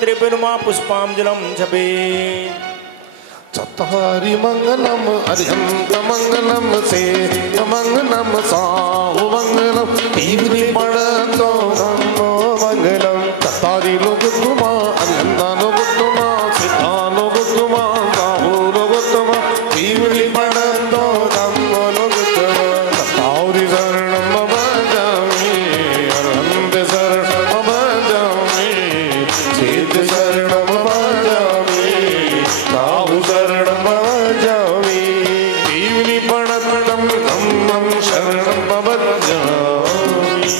त्रिपुरमा पुष्पांजलम जपे। चत्वारि मंगलम अर्यंत मंगलम से मंगलम साहु मंगलम तीव्रि पड़तो धम्मो मंगलम। चत्वारि लोकुत्तमा अर्यंत लोकुत्तमा सिद्धा लोकुत्तमा साहु लोकुत्तमा तीव्रि पड़तो धम्मो लोकुत्तमा। चत्वारि शरणम भजामि अर्हन्त शरणम भजामि सिद्ध शरणम भजामि साहु शरणम भजामि तीव्रि पड़तं धम्मं शरणं भजामि।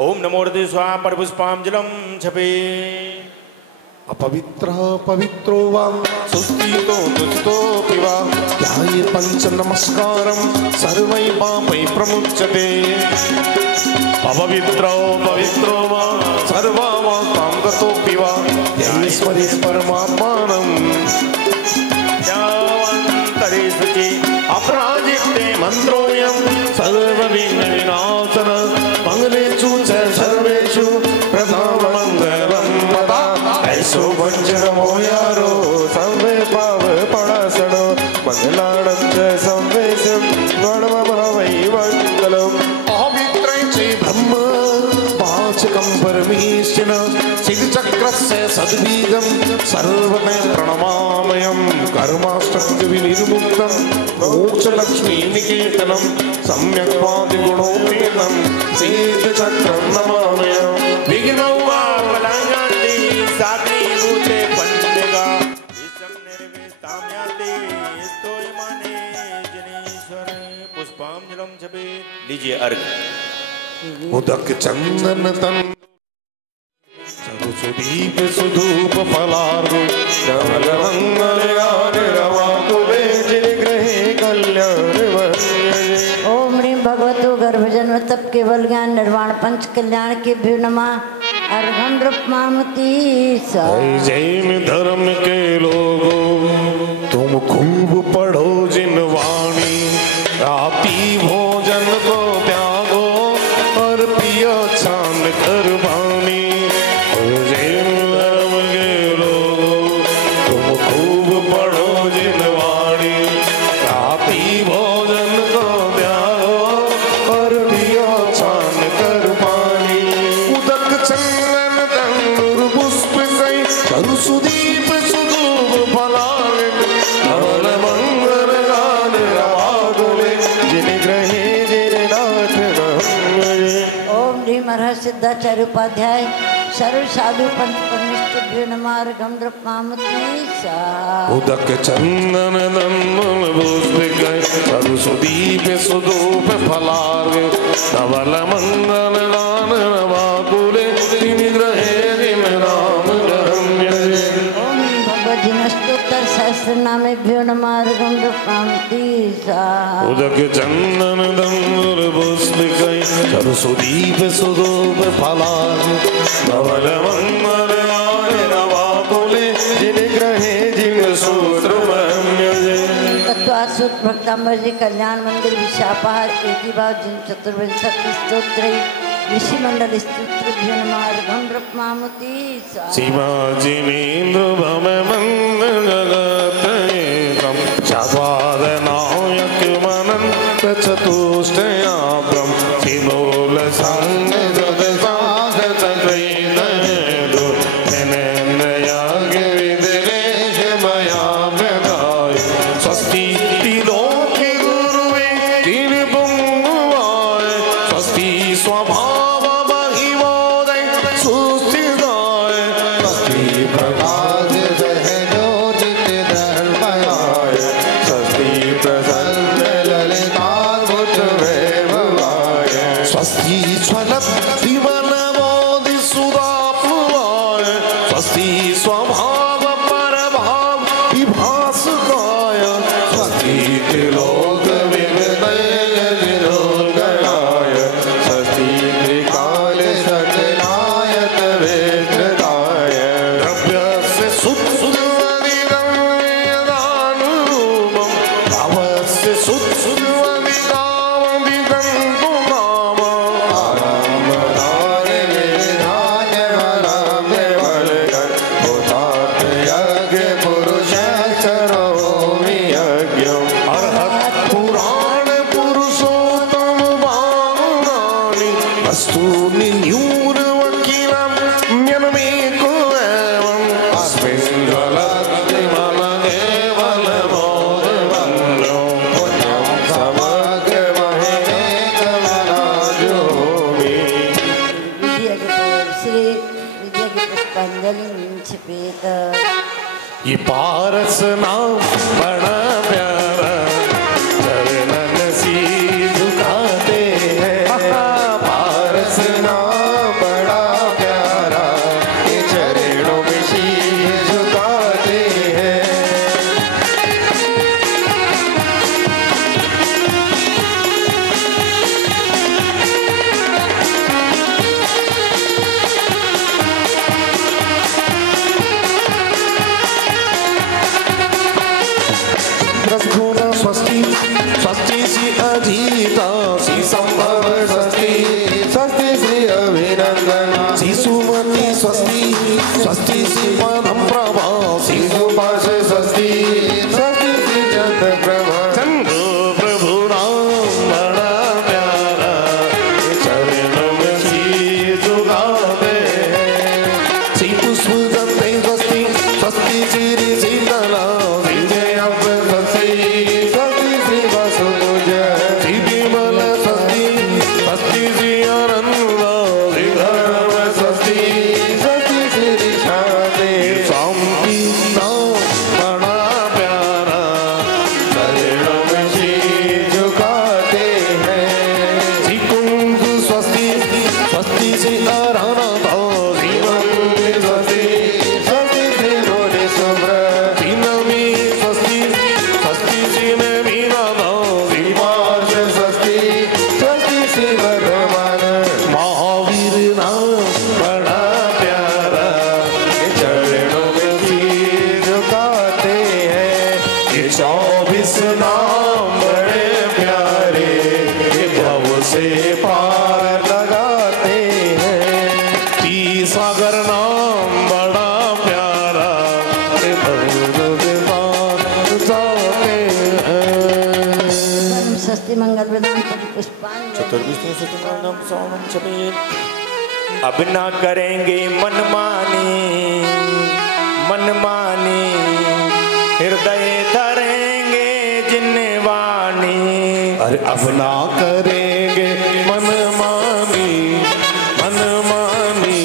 ओम नमो हृदय स्वाहा पर पुष्पांजलम जपे। अपवित्रः पवित्रो वा सुस्थितो दुष्टोऽपि वा ध्याये पंच नमस्कारं सर्वैः पापैः प्रमुच्यते। अपवित्रो पवित्रो वा सर्वावस्थां गतोऽपि वा ध्याये स्मरेत् परमात्मानं। यावन्तरे शुचि अपराजिते मन्त्रोऽयं सर्वविघ्नविनाशन मंगलेषु च सर्वेषु प्रथममङ्गलं वदा। ऐसो वज्रमो यारो सर्वे पाव पडासनो मंगलानं च संवेशं गणमवै मङ्गलम्। अहमित्रं च ब्रह्म वाचकं परमेश्वर सिद्धचक्रस्य सद्बीजं सर्वतः प्रणमामयं। कर्माष्टस्य विनिर्मुक्तं मोक्षलक्ष्मीनिकेतनं सम्यक् वादिगुणोपेतं सिद्धचक्रं नमामयं। विघ्नौ वा वलायान्ति साग्निभूते पंडिगा विषम निर्विष्टाम्यान्ति स्तोयमाने जनेश्वर पुष्पांजलम जपे। लीजिए अर्घ। उदक चंदन तन सुदीप सुधूप फलार्घ धवल मंगल गान रवा कुबे जिन ग्रहे कल्याण वन्य। ओम ह्रीं भगवतो गर्भजन्म तप केवल ज्ञान निर्वाण पंच कल्याण के भ्यो नमः। अर्घं रूपमामती सा। जय में धर्म के लोगों तुम खूब पढ़ो जिन वाणी राति भोजन को त्यागो और पियो छान कर वाणी। जय में धर्म के लोगों तुम खूब पढ़ो जिन वाणी राति भोजन को त्यागो और पियो छान कर पानी। उदक चंदन तंदुर पुष्प कई तरु सुदीप सुधूप फलार्घ धवल मंगल गान रवा कुबे जिन ग्रहे जिन नाथ नमः। ओम ह्रीं हरः सिद्धाचार्य उपाध्याय सर्व साधु पंथ परनिष्ठ भ्यो नमः। अर्घं रूपमामती सा। उदक चंदन तंदुर पुष्प कई तरु सुदीप सुधूप फलार्घ धवल मंगल गान रवा कुबे जिन ग्रहे जिन नाम गम्य। ओम ह्रीं भगवती अष्टोत्तर सहस्र नामे भ्यो नमः। अर्घं रूपमामती सा। उदक चंदन तंदुर पुष्प कई तरु सुदीप सुधूप फलार्घ धवल मंगल गान रवा कुबे जिन ग्रहे जिन सूत्र वन्य। तत्वासुत भक्तांबर जी कल्याण मंदिर विशापाहार एक ही भाव जिन चतुर्विंशति स्तोत्र ऋषि मंडल स्तोत्र भ्यो नमः। अर्घं रूपमामती सा। शिवा जिनेन्द्र भव मंगल जगत एकं चापाद नायक मनंत चतुष्टयाब्रम शिवोल संग जग साधत त्रैदो धनेन्द्रयाग विदरेश मया प्रदाय। स्वस्ति त्रिलोकी गुरुवे तिरुपुंगवाय स्वस्ति स्वभाव महिमोदय सुस्थिताय। स्वस्ति प्रकाश सहजोदित धर्मयाय स्वस्ति प्रसन्न ललितार्बुद पारस नाम बड़ा प्यारा चरणन सी झुकाते हैं पारस नाम बड़ा प्यारा ये चरणों में शीश झुकाते हैं रसगुण स्वस्ति स्वस्ति श्री अजीता श्री संभव स्वस्ति स्वस्ति श्री अभिनंदन श्री सुमति स्वस्ति स्वस्ति श्री पदम प्रभा श्री सुभाष स्वस्ति स्वस्ति श्री चंद्र प्रभा चंद्र प्रभु नाम बड़ा प्यारा चरणों में शीश झुकाते श्री पुष्प जंते स्वस्ति स्वस्ति श्री शीतला अब ना करेंगे मनमानी मनमानी हृदय धरेंगे जिन्वाणी अरे अब ना करेंगे मनमानी मनमानी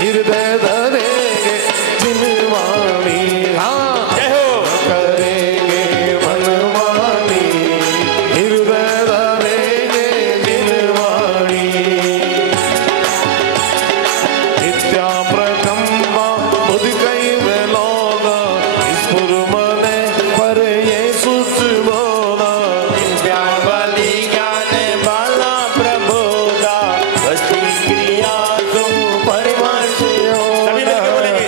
हृदय धरेंगे जिन्वाणी हाँ जय हो करेंगे मनमानी हृदय धरेंगे जिन्वाणी नित्या प्रकम्बा बुध कई वेलोगा इस पुरमने पर ये सुच बोला नित्या बलि ज्ञान बाला प्रबोधा वस्ती क्रिया तुम परिवर्षियो सभी मिलकर बोलेंगे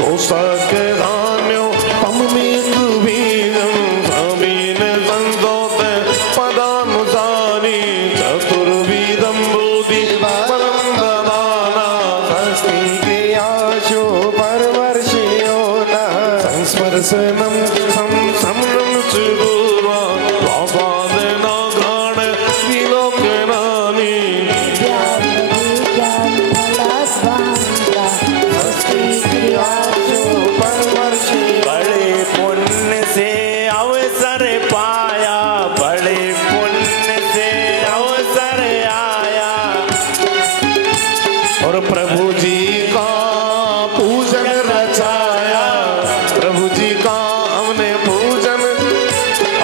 कोशक धान्यो पममीत बीजम समीन संतोत पदानुसारी चतुर्विधम बुद्धि परम ददाना स्वस्ति क्रियाशु परवर्षियो नः संस्पर्शनम समनम चुगुर्वा स्वासादना घ्राण विलोकनानि बड़े पुण्य से अवसर पाया बड़े पुण्य से अवसर आया और प्रभु जी का पूजन रचाया प्रभु जी का हमने पूजन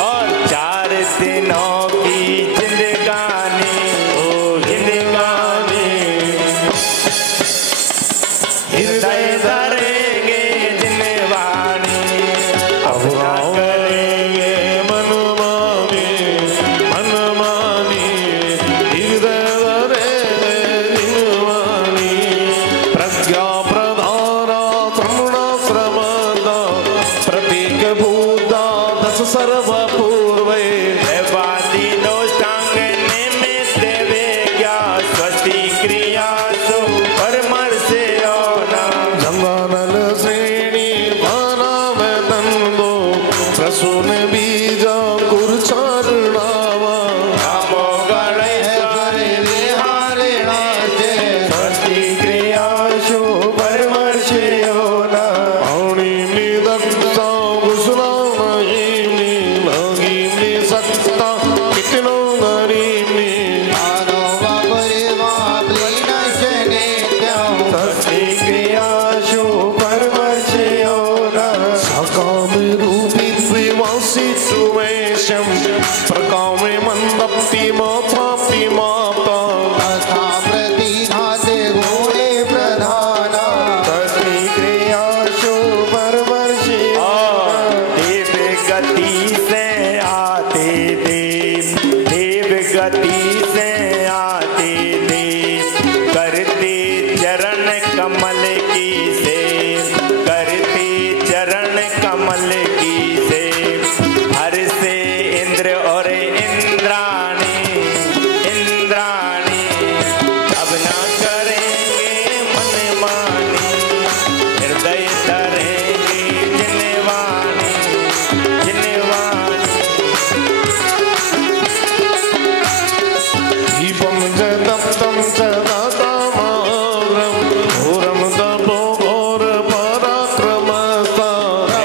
और 4 दिनों की जिंदगानी ओ जिंदगानी हृदय धरेंगे जिन्वाणी अब ना करेंगे मनमानी मनमानी हृदय धरेंगे जिन्वाणी प्रज्ञा प्रधाना श्रमण श्रमदा प्रतीक भूता दश सर्व पूर्वे वादी नोष्टांग निमित्त वेज्ञा स्वस्ति क्रियासु परमर्षयो नाम जंगानल श्रेणी भानाम तंदो प्रसून बीजा कुरुचारुणावा नमो गणेशाय विहारिणाय स्वस्ति क्रियासु परमर्षयो नाम औणिनी दत्ता कुशलामयिनी नागिनी सत्ता कितनो गरीनी स्वस्ति क्रियासु परमर्षयो काम रूपी त्रिवासी सुवेशम प्रकामे मंदप्ति माथापि माता तथा प्रतिघाते घोड़े प्रधाना तस्मै क्रियाशु परवर्षि देव गति से आते देव, देव गति से आते देव, करते चरण कमल की सेव, करते चरण कमल की सेव, हर से इंद्र और इंद्राणी, इंद्राणी अब ना करेंगे मनमानी, हृदय धरेंगे जिनवाणी, जिनवाणी। दीपम च तप्तम च दातामाग्रम घोरम तपो घोर पराक्रमस्ता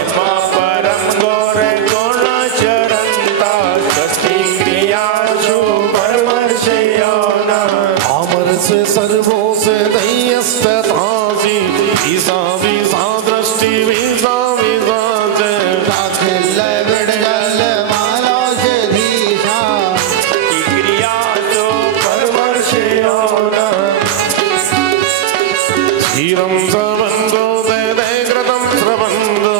मा परम गौर गुण चरंता, स्वस्ति क्रियाशु परवर्षयोना। अमर से सर्वो से दैयस्ततासी ईसा विसा दृष्टि विसा विसा च दाखिल विड़गल मालौषधीशा क्रियाशु परवर्षयोना। क्षीरं स्रवन्तो ते दैग्रतं स्रवन्तो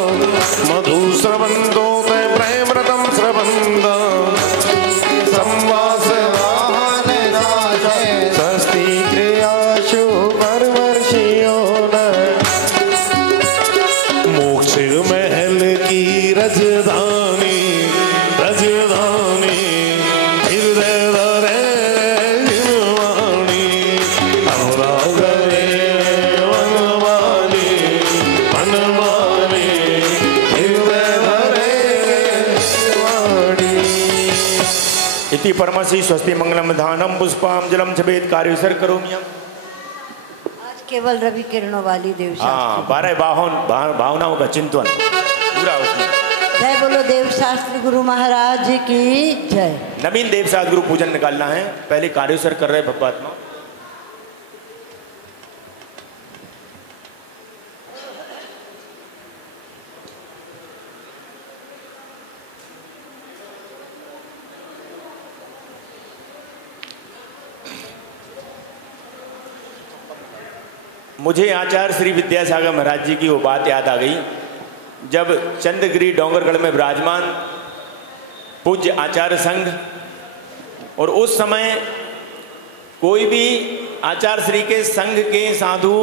मधु स्रवन्तो ते प्रेमृतं स्रवन्तो संवास वाहन नाशे स्वस्ति क्रियाशु परवर्षयोना। मोक्ष महल की रजधानी, रजधानी हृदय धरे जिनवाणी अनुरागरे मनमानी, मनमानी हृदय धरे जिनवाणी। इति परमसि स्वस्ति मंगलम धानम पुष्पांजलम छबेद कार्योसर करोमियम। आज केवल रवि किरणों वाली देव हाँ, शास्त्री। 12 भावनाओं का चिंतन पूरा उसमें। जय बोलो देव शास्त्री गुरु महाराज की जय। नवीन देव साथ गुरु पूजन निकालना है, पहले कार्योसर कर रहे भगवात्मा। मुझे आचार्य श्री विद्यासागर महाराज जी की वो बात याद आ गई, जब चंद्रगिरी डोंगरगढ़ में विराजमान पूज्य आचार्य संघ, और उस समय कोई भी आचार्य श्री के संघ के साधु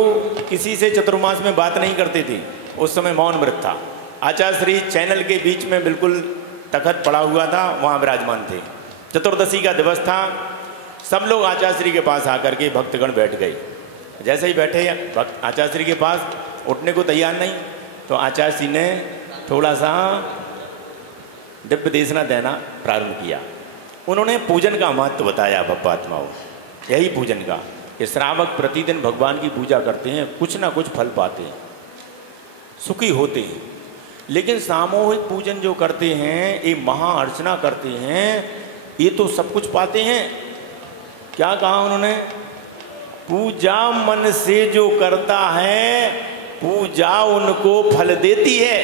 किसी से चतुर्मास में बात नहीं करते थे। उस समय मौन व्रत था। आचार्य श्री चैनल के बीच में बिल्कुल तखत पड़ा हुआ था, वहाँ विराजमान थे। चतुर्दशी का दिवस था। सब लोग आचार्य श्री के पास आकर के भक्तगण बैठ गए। जैसे ही बैठे भक्त आचार्य श्री के पास, उठने को तैयार नहीं, तो आचार्य श्री ने थोड़ा सा दिव्य देशना देना प्रारंभ किया। उन्होंने पूजन का महत्व बताया भक्तात्माओं, यही पूजन का कि श्रावक प्रतिदिन भगवान की पूजा करते हैं, कुछ ना कुछ फल पाते हैं, सुखी होते हैं। लेकिन सामूहिक पूजन जो करते हैं, ये महाअर्चना करते हैं, ये तो सब कुछ पाते हैं। क्या कहा उन्होंने? पूजा मन से जो करता है, पूजा उनको फल देती है।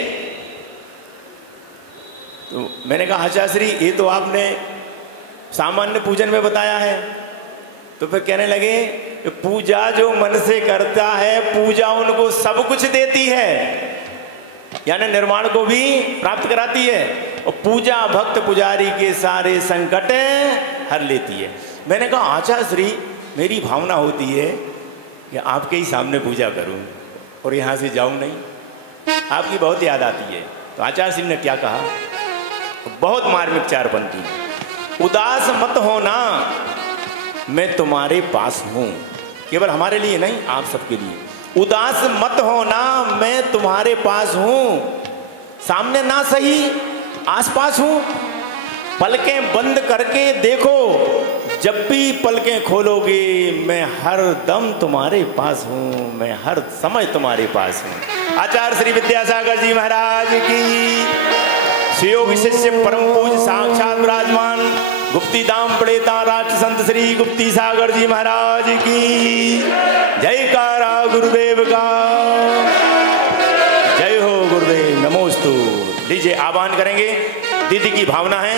तो मैंने कहा आचार्य श्री ये तो आपने सामान्य पूजन में बताया है। तो फिर कहने लगे कि पूजा जो मन से करता है, पूजा उनको सब कुछ देती है, यानी निर्माण को भी प्राप्त कराती है, और पूजा भक्त पुजारी के सारे संकट हर लेती है। मैंने कहा आचार्य श्री मेरी भावना होती है कि आपके ही सामने पूजा करूं और यहाँ से जाऊं नहीं, आपकी बहुत याद आती है। तो आचार्य श्री ने क्या कहा, बहुत मार्मिक चार पंक्ति, उदास मत होना मैं तुम्हारे पास हूं। केवल हमारे लिए नहीं, आप सबके लिए। उदास मत होना मैं तुम्हारे पास हूं, सामने ना सही आसपास हूं। पलकें बंद करके देखो, जब भी पलकें खोलोगे मैं हर दम तुम्हारे पास हूं, मैं हर समय तुम्हारे पास हूं। आचार्य श्री विद्यासागर जी महाराज की, शिव शिष्य परम पूज साक्षात विराजमान गुप्ती दाम पड़ेता राज संत श्री गुप्ती सागर जी महाराज की जयकारा गुरुदेव का। जय हो गुरुदेव, नमोस्तु। लीजिए आह्वान करेंगे। दीदी की भावना है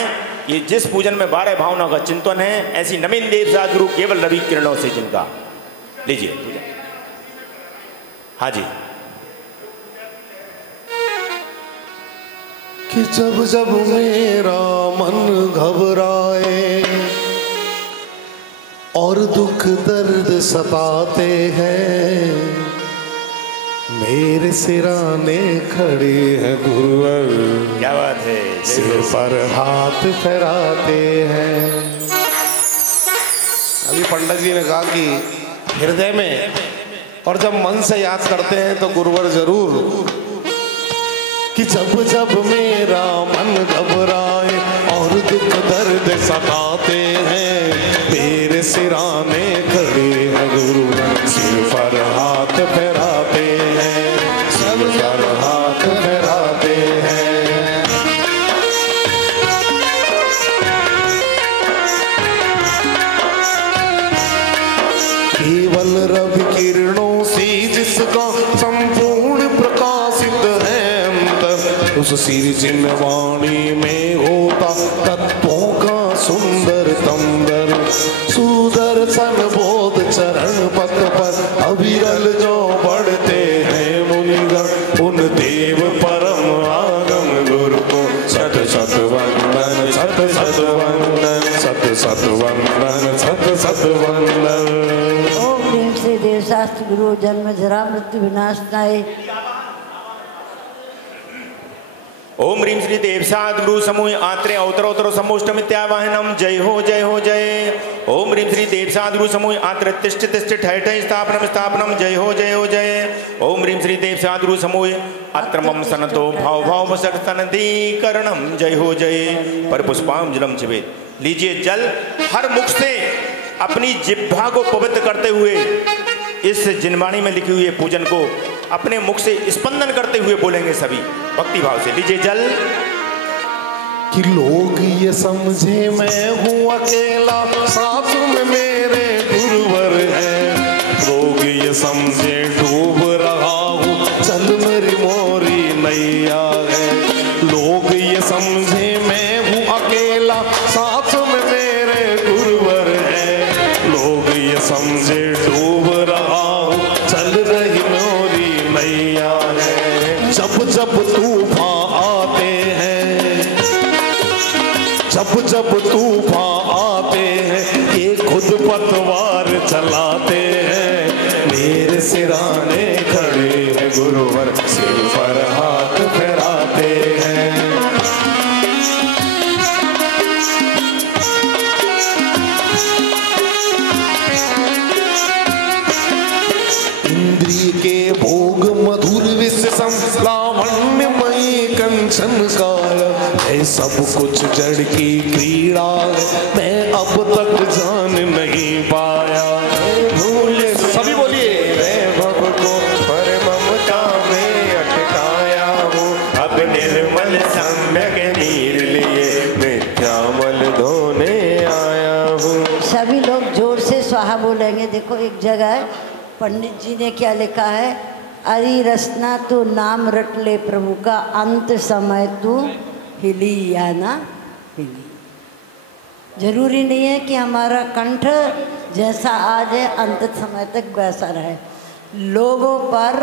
ये जिस पूजन में 12 भावनाओं का चिंतन है, ऐसी नवीन देव सदगुरु केवल रवि किरणों से जिनका। लीजिए पूजन। हाँ जी। कि जब जब मेरा मन घबराए और दुख दर्द सताते हैं, मेरे सिराने खड़े हैं गुरुवर। क्या बात है। सिर पर हाथ फहराते हैं। अभी पंडित जी ने कहा कि हृदय में और जब मन से याद करते हैं तो गुरुवर जरूर। कि जब जब मेरा मन घबराए और दुख दर्द सताते हैं, मेरे सिराने खड़े हैं गुरु, सिर पर हाथ फहराते हैं, सिर पर हाथ फहराते हैं। केवल रवि किरणों से जिसका संपूर्ण प्रकाशित है अंतर, उस सिर जिनवाणी में होता तत्वों का सुंदर तंबर। सुदर्शन बोध चरण पथ पर अविरल जो बढ़ते हैं मुनिगण, उन देव परम आगम गुरु को सत सत वंदन, सत सत वंदन, सत सत वंदन, सत सत वंदन। ओम प्रेम से देवशास्त्र गुरु जन्म जरा मृत्यु विनाशनाय। ओम ह्रीं श्री देवसाद गुरु समूह आत्रे अवतरोत्तरो समोष्टमित्यावाहनम। जय हो जय हो जय। ओम ह्रीं श्री देवसाद गुरु समूह आत्रे तिष्ठ तिष्ठ ठठ स्थापनम स्थापनम। जय हो जय हो जय। ओम ह्रीं श्री देवसाद गुरु समूह अत्रमम सनतो भाव भाव सनदीकरणम। जय हो जय। पर पुष्पाम जलम चिवेद। लीजिए जल हर मुख से अपनी जिह्वा को पवित्र करते हुए इस जिनवाणी में लिखी हुई पूजन को अपने मुख से स्पंदन करते हुए बोलेंगे सभी भक्ति भाव से। लीजिए जल। कि लोग ये समझे मैं हूँ अकेला, साथ में मेरे गुरुवर है। लोग ये समझे डूब रहा हूँ, चल मेरी मोरी नैया है। लोग ये समझे मैं हूँ अकेला, साथ में मेरे गुरुवर है। लोग ये समझे डूब रहा हूँ, चल रही मोरी नैया है। जब जब तूफान आते हैं, जब जब तूफान आते हैं, ये खुद पतवार चलाते हैं। मेरे सिराने खड़े हैं गुरुवर, सिर पर हाथ फहराते हैं। इंद्रिय के भोग मधुर विषम, लावण्यमयी कंचन काल है। सब कुछ जड़ की क्रीड़ा है, मैं अब तक जान नहीं पाया। भूले सभी बोलिए। वैभव को पर ममता में अटकाया हूँ, अब निर्मल सम्यक नीर लिए मिथ्यामल धोने आया हूँ। सभी लोग जोर से स्वाहा बोलेंगे। देखो एक जगह पंडित जी ने क्या लिखा है, अरि रसना तू नाम रट ले प्रभु का, अंत समय तू हिली या ना हिली। जरूरी नहीं है कि हमारा कंठ जैसा आज है अंत समय तक वैसा रहे। लोगों पर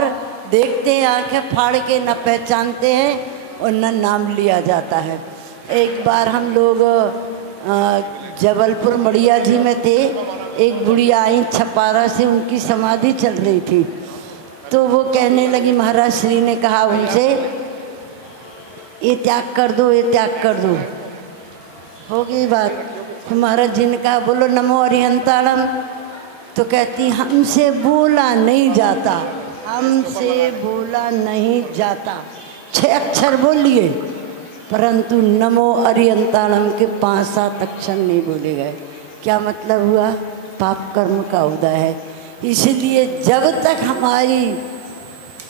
देखते हैं, आंखें फाड़ के न पहचानते हैं और न नाम लिया जाता है। एक बार हम लोग जबलपुर मड़िया जी में थे। एक बुढ़िया आई छपारा से, उनकी समाधि चल रही थी। तो वो कहने लगी, महाराज श्री ने कहा उनसे, ये त्याग कर दो, ये त्याग कर दो। हो गई बात। तो महाराज जी ने कहा, बोलो नमो अरिहंताणम। तो कहती, हमसे बोला नहीं जाता, हमसे बोला नहीं जाता। 6 अक्षर बोलिए, परंतु नमो अरिहंताणम के 5-7 अक्षर नहीं बोले गए। क्या मतलब हुआ? पाप कर्म का उदय है। इसलिए जब तक हमारी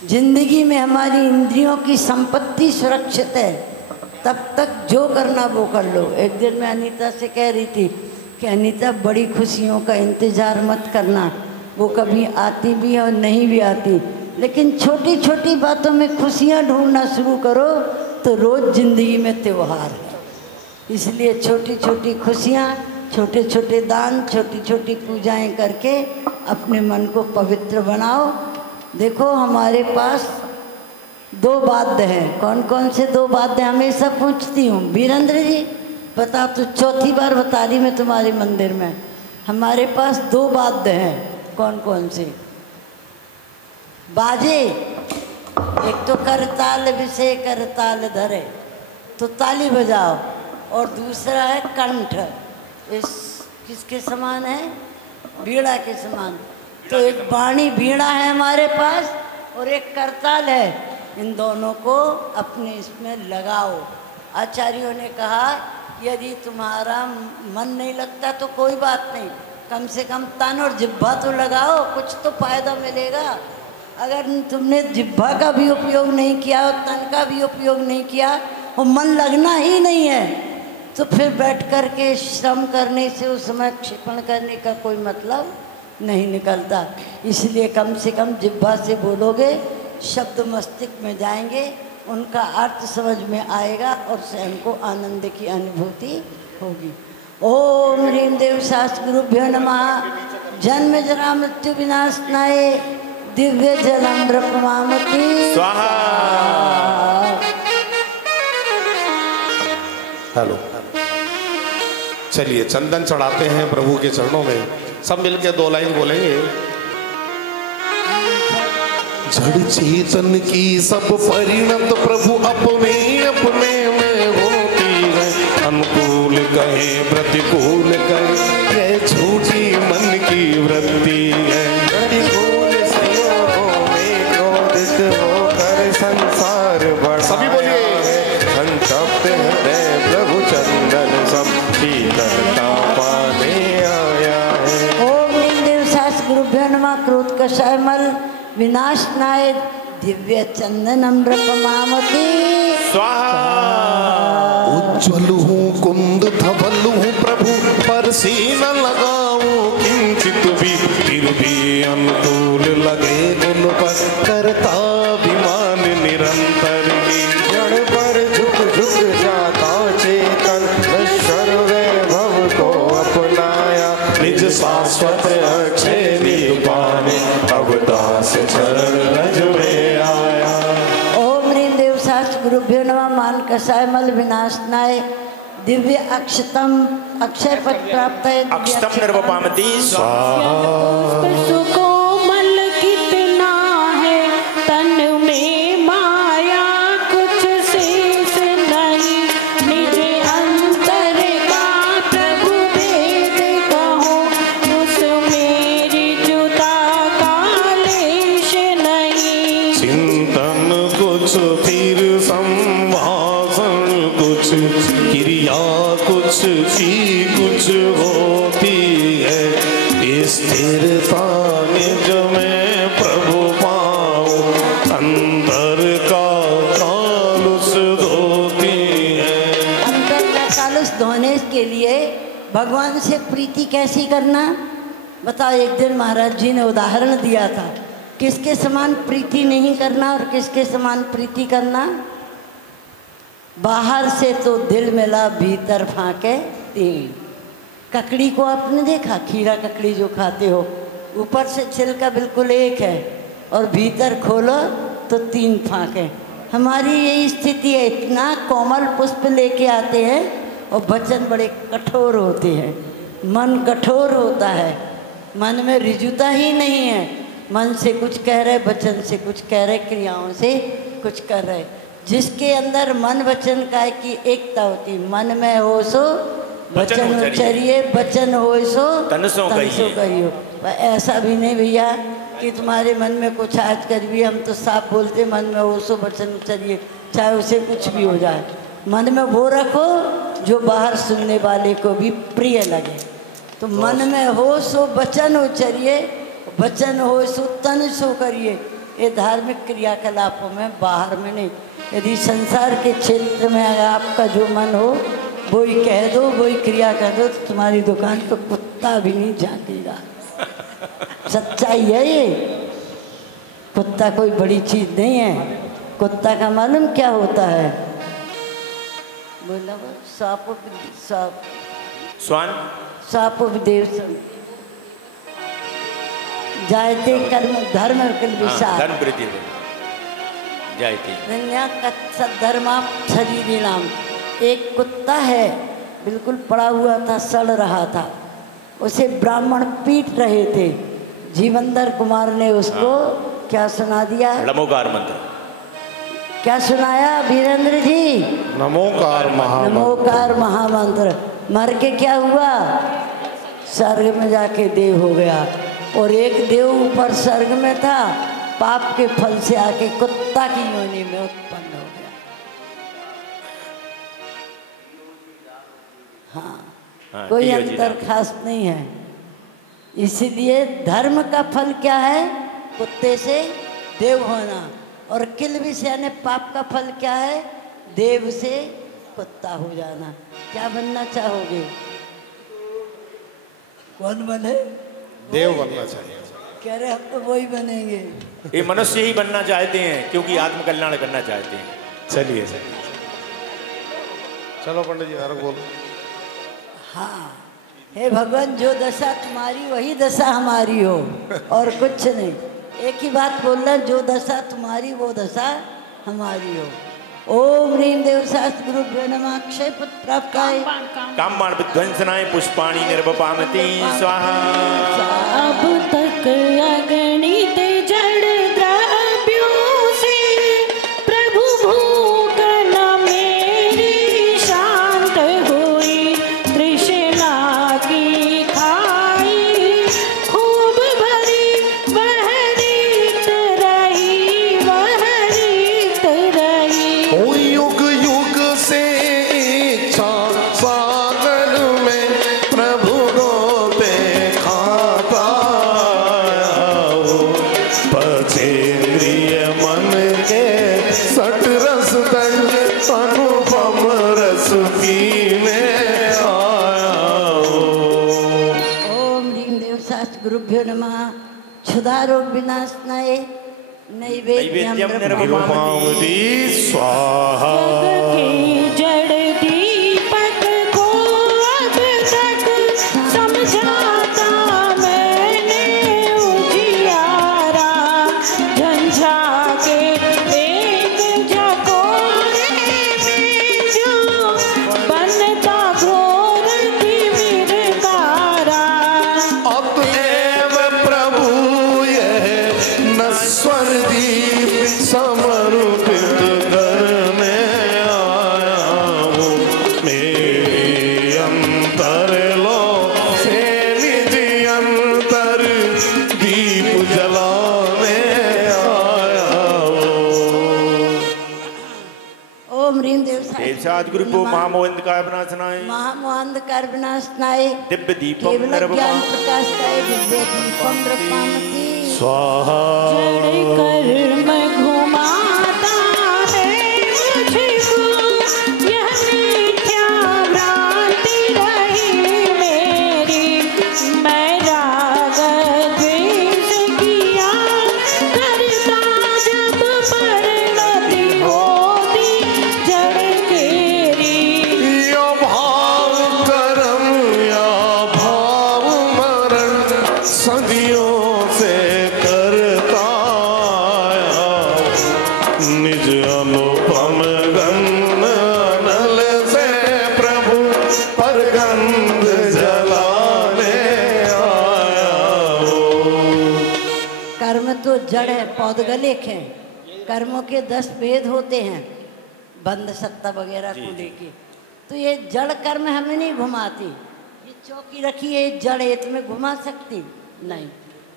जिंदगी में हमारी इंद्रियों की संपत्ति सुरक्षित है, तब तक जो करना वो कर लो। एक दिन मैं अनीता से कह रही थी कि अनीता, बड़ी खुशियों का इंतज़ार मत करना, वो कभी आती भी और नहीं भी आती, लेकिन छोटी छोटी बातों में खुशियाँ ढूंढना शुरू करो तो तो रोज़ जिंदगी में त्यौहार है। इसलिए छोटी छोटी खुशियाँ, छोटे छोटे दान, छोटी छोटी पूजाएं करके अपने मन को पवित्र बनाओ। देखो हमारे पास 2 वाद्य हैं। कौन कौन से 2 वाद्य हमेशा पूछती हूँ। वीरेंद्र जी बता, तो चौथी बार बता रही मैं तुम्हारे मंदिर में। हमारे पास 2 वाद्य हैं। कौन कौन से? बाजे, एक तो करताल विषय करताल धरे, तो ताली बजाओ, और दूसरा है कंठ। इस किसके समान है? बीड़ा के समान। तो एक वाणी बीड़ा है हमारे पास और एक करताल है। इन दोनों को अपने इसमें लगाओ। आचार्यों ने कहा यदि तुम्हारा मन नहीं लगता तो कोई बात नहीं, कम से कम तन और जिह्वा तो लगाओ, कुछ तो फायदा मिलेगा। अगर तुमने जिह्वा का भी उपयोग नहीं किया और तन का भी उपयोग नहीं किया और मन लगना ही नहीं है, तो फिर बैठ कर के श्रम करने से उस समय क्षेपण करने का कोई मतलब नहीं निकलता। इसलिए कम से कम जिह्वा से बोलोगे, शब्द मस्तिष्क में जाएंगे, उनका अर्थ समझ में आएगा और स्वयं को आनंद की अनुभूति होगी। ओम ह्रीम देव शास्त्र गुरुभ्यो नमः। जन्म जरा मृत्यु विनाशनाय दिव्य जलम्रपमामति स्वाहा। हेलो, चलिए चंदन चढ़ाते हैं प्रभु के चरणों में। सब मिलके 2 लाइन बोलेंगे। जड़ चेतन की सब परिणत प्रभु अपने अपने में होती है। अनुकूल कहे प्रतिकूल कहे, ये झूठी मन की वृत्ति है। प्रतिकूल संयोगों में क्रोधित होकर संसार बढ़ा। सभी बोलिए। संतप्त हृदय प्रभु चंदन सब शीतलता पाने आया है। ओम ह्रीम देव शास्त्र गुरुभ्यो नमः। क्रोध कषाय मल विनाशनाय दिव्य चंदनम रपमामति स्वाहा। उज्ज्वल हूँ कुंद धवल हूँ प्रभु, पर सी न लगाऊं किंचित भी, फिर भी अनुकूल लगे गुण पर करता अभिमान निरंतर ही। जड़ पर झुक झुक जाता चेतन, नश्वर वैभव को अपनाया। निज शाश्वत अक्षय पाने, अब दास चरण रज में आया। ओम ह्रीम देव शास्त्र गुरुभ्यो नमः। मान कषाय मल विनाशनाय दिव्य अक्षतम अक्षय पद प्राप्त है। अक्षतम निर्वपामति स्वाहा। सुकोमल कितना है तन में माया, कुछ शेष नहीं निज अंतर का प्रभु भेद कहो। उस मेरी जुदा कालेश नहीं। चिंतन कुछ फिर संभाषण कुछ, क्रिया कुछ की कुछ होती है। स्थिरता निज में प्रभु पाऊं, अंतर का कालुष धोती है। अंतर का कालुष धोने के लिए भगवान से प्रीति कैसी करना बताओ। एक दिन महाराज जी ने उदाहरण दिया था, किसके समान प्रीति नहीं करना और किसके समान प्रीति करना। बाहर से तो दिल मिला भीतर फाके तीन। ककड़ी को आपने देखा, खीरा ककड़ी जो खाते हो, ऊपर से छिलका बिल्कुल एक है और भीतर खोलो तो 3 फाके। हमारी यही स्थिति है। इतना कोमल पुष्प लेके आते हैं और वचन बड़े कठोर होते हैं। मन कठोर होता है, मन में रिजुता ही नहीं है। मन से कुछ कह रहे, वचन से कुछ कह रहे, क्रियाओं से कुछ कर रहे। जिसके अंदर मन वचन काय की एकता होती, मन में हो सो वचन उच्चरिए, वचन हो सो तन सो कहियो। ऐसा भी नहीं भैया कि तुम्हारे मन में कुछ आज कर भी, हम तो साफ बोलते मन में हो सो वचन उच्चरिए, चाहे उसे कुछ भी हो जाए। मन में वो रखो जो बाहर सुनने वाले को भी प्रिय लगे। तो मन में हो सो वचन उच्चरिए, वचन हो सो तन सो करिए। ये धार्मिक क्रियाकलापों में, बाहर में नहीं। यदि संसार के क्षेत्र में अगर आपका जो मन हो वही कह दो, वही क्रिया कर दो, तो तुम्हारी दुकान पर कुत्ता भी नहीं झांकेगा। सच्चाई है ये। कुत्ता कोई बड़ी चीज़ नहीं है। कुत्ता का मालूम क्या होता है? बोला वो स्वान सापोपदेव जायते कर्म धर्म कल विशाल धर्म वृद्धि जायते सद्धर्मा शरीर नाम। एक कुत्ता है बिल्कुल पड़ा हुआ था, सड़ रहा था, उसे ब्राह्मण पीट रहे थे। जीवंदर कुमार ने उसको क्या सुना दिया? नमोकार मंत्र। क्या सुनाया वीरेंद्र जी? नमोकार महामंत्र। नमोकार महामंत्र। मर के क्या हुआ? स्वर्ग में जाके देव हो गया। और एक देव ऊपर स्वर्ग में था, पाप के फल से आके कुत्ता की योनि में उत्पन्न हो गया। हाँ, कोई अंतर खास नहीं है। इसलिए धर्म का फल क्या है? कुत्ते से देव होना। और किलबिश यानी पाप का फल क्या है? देव से कुत्ता हो जाना। क्या बनना चाहोगे? कौन बने? देव बनना चाहिए। कह रहे हम तो वही बनेंगे। ये मनुष्य ही बनना चाहते हैं क्योंकि आत्म कल्याण करना चाहते हैं। चलिए चलो पंडित जी और बोलो। हाँ, हे भगवान, जो दशा तुम्हारी वही दशा हमारी हो और कुछ नहीं। एक ही बात बोलना, जो दशा तुम्हारी वो दशा हमारी हो। ओम ह्रीं देव शास्त्र गुरुभ्यो नमः। अक्षय पुत्र प्राप्ताय कामबाण विध्वंसनाय पुष्पाणि निर्वपामति स्वाहा। अब तक अगणित जड़ द्रव्यों से प्रभु भूख न मेरी शांत हुई। तृष्णा की खाई खूब भरी वह रीत रही, वह रीत रही। ओ युग युग से इच्छा सागर में प्रभु को देखता पचेंद्रिय मन के सट रस तक अनुपम रस पीने आया। ओम ह्रीं देव शास्त्र गुरुभ्यो नमः। क्षुधा रोग विनाशनाय नैवेद्यम निरुपावती स्वाहा। जग के जड़ दीपक को अब तक समझाता मैंने उजियारा। झंझा के एक झकोरे में जो बनता घोर तिमिरकारा। अतएव प्रभु यह नश्वर दीप समर्पित करने आया हूँ। मेरे अंतर लो से निज अंतर दीप जलाने आया हूँ। ओम ह्रीं देव देवसाद गुरु को महामोहिंद का विनाशनाय महामोहंधकार विनाशनाय दिव्य दीपम केवल ज्ञान निर्वपाम प्रकाशनाय दिव्य दीपम प्रपामति स्वाहा। जड़ कर्म घुमाता है मुझको, यह मिथ्या भ्रांति रही मेरी। मैं राग द्वेष किया करता जब परिणति होती जड़ केरी। या भाव कर्म या भाव मरण सदियों से करता आया। निज अनुपम गंध नल से प्रभु पर गंध जलाने आया हूँ। कर्म तो जड़ है, पौधगलिक है। कर्मों के 10 भेद होते हैं, बंध सत्ता वगैरह को लेके। तो ये जड़ कर्म हमें नहीं घुमाती। ये चौकी रखी है, ये जड़ है, तुम्हें घुमा सकती नहीं।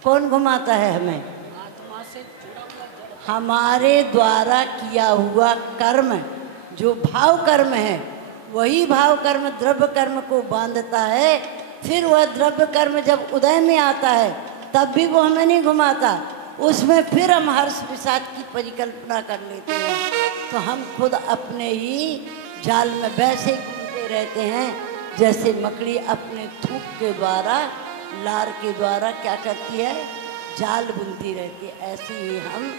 कौन घुमाता है हमें? हमारे द्वारा किया हुआ कर्म, जो भाव कर्म है, वही भाव कर्म द्रव्य कर्म को बांधता है। फिर वह द्रव्य कर्म जब उदय में आता है तब भी वो हमें नहीं घुमाता। उसमें फिर हम हर्ष विषाद की परिकल्पना कर लेते हैं। तो हम खुद अपने ही जाल में वैसे ही घूमते रहते हैं जैसे मकड़ी अपने थूक के द्वारा, लार के द्वारा क्या करती है? जाल बुनती रहती है। ऐसे ही हम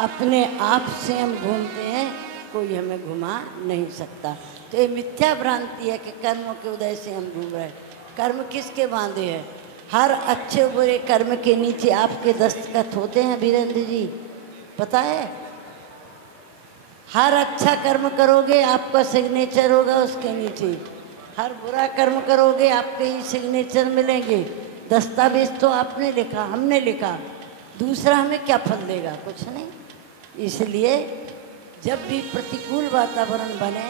अपने आप से हम घूमते हैं कोई हमें घुमा नहीं सकता। तो ये मिथ्या भ्रांति है कि कर्मों के उदय से हम डूब रहे हैं। कर्म किसके बांधे हैं? हर अच्छे बुरे कर्म के नीचे आपके दस्तखत होते हैं वीरेंद्र जी, पता है? हर अच्छा कर्म करोगे आपका सिग्नेचर होगा उसके नीचे, हर बुरा कर्म करोगे आपके ही सिग्नेचर मिलेंगे। दस्तावेज तो आपने लिखा, हमने लिखा, दूसरा हमें क्या फल देगा? कुछ नहीं। इसलिए जब भी प्रतिकूल वातावरण बने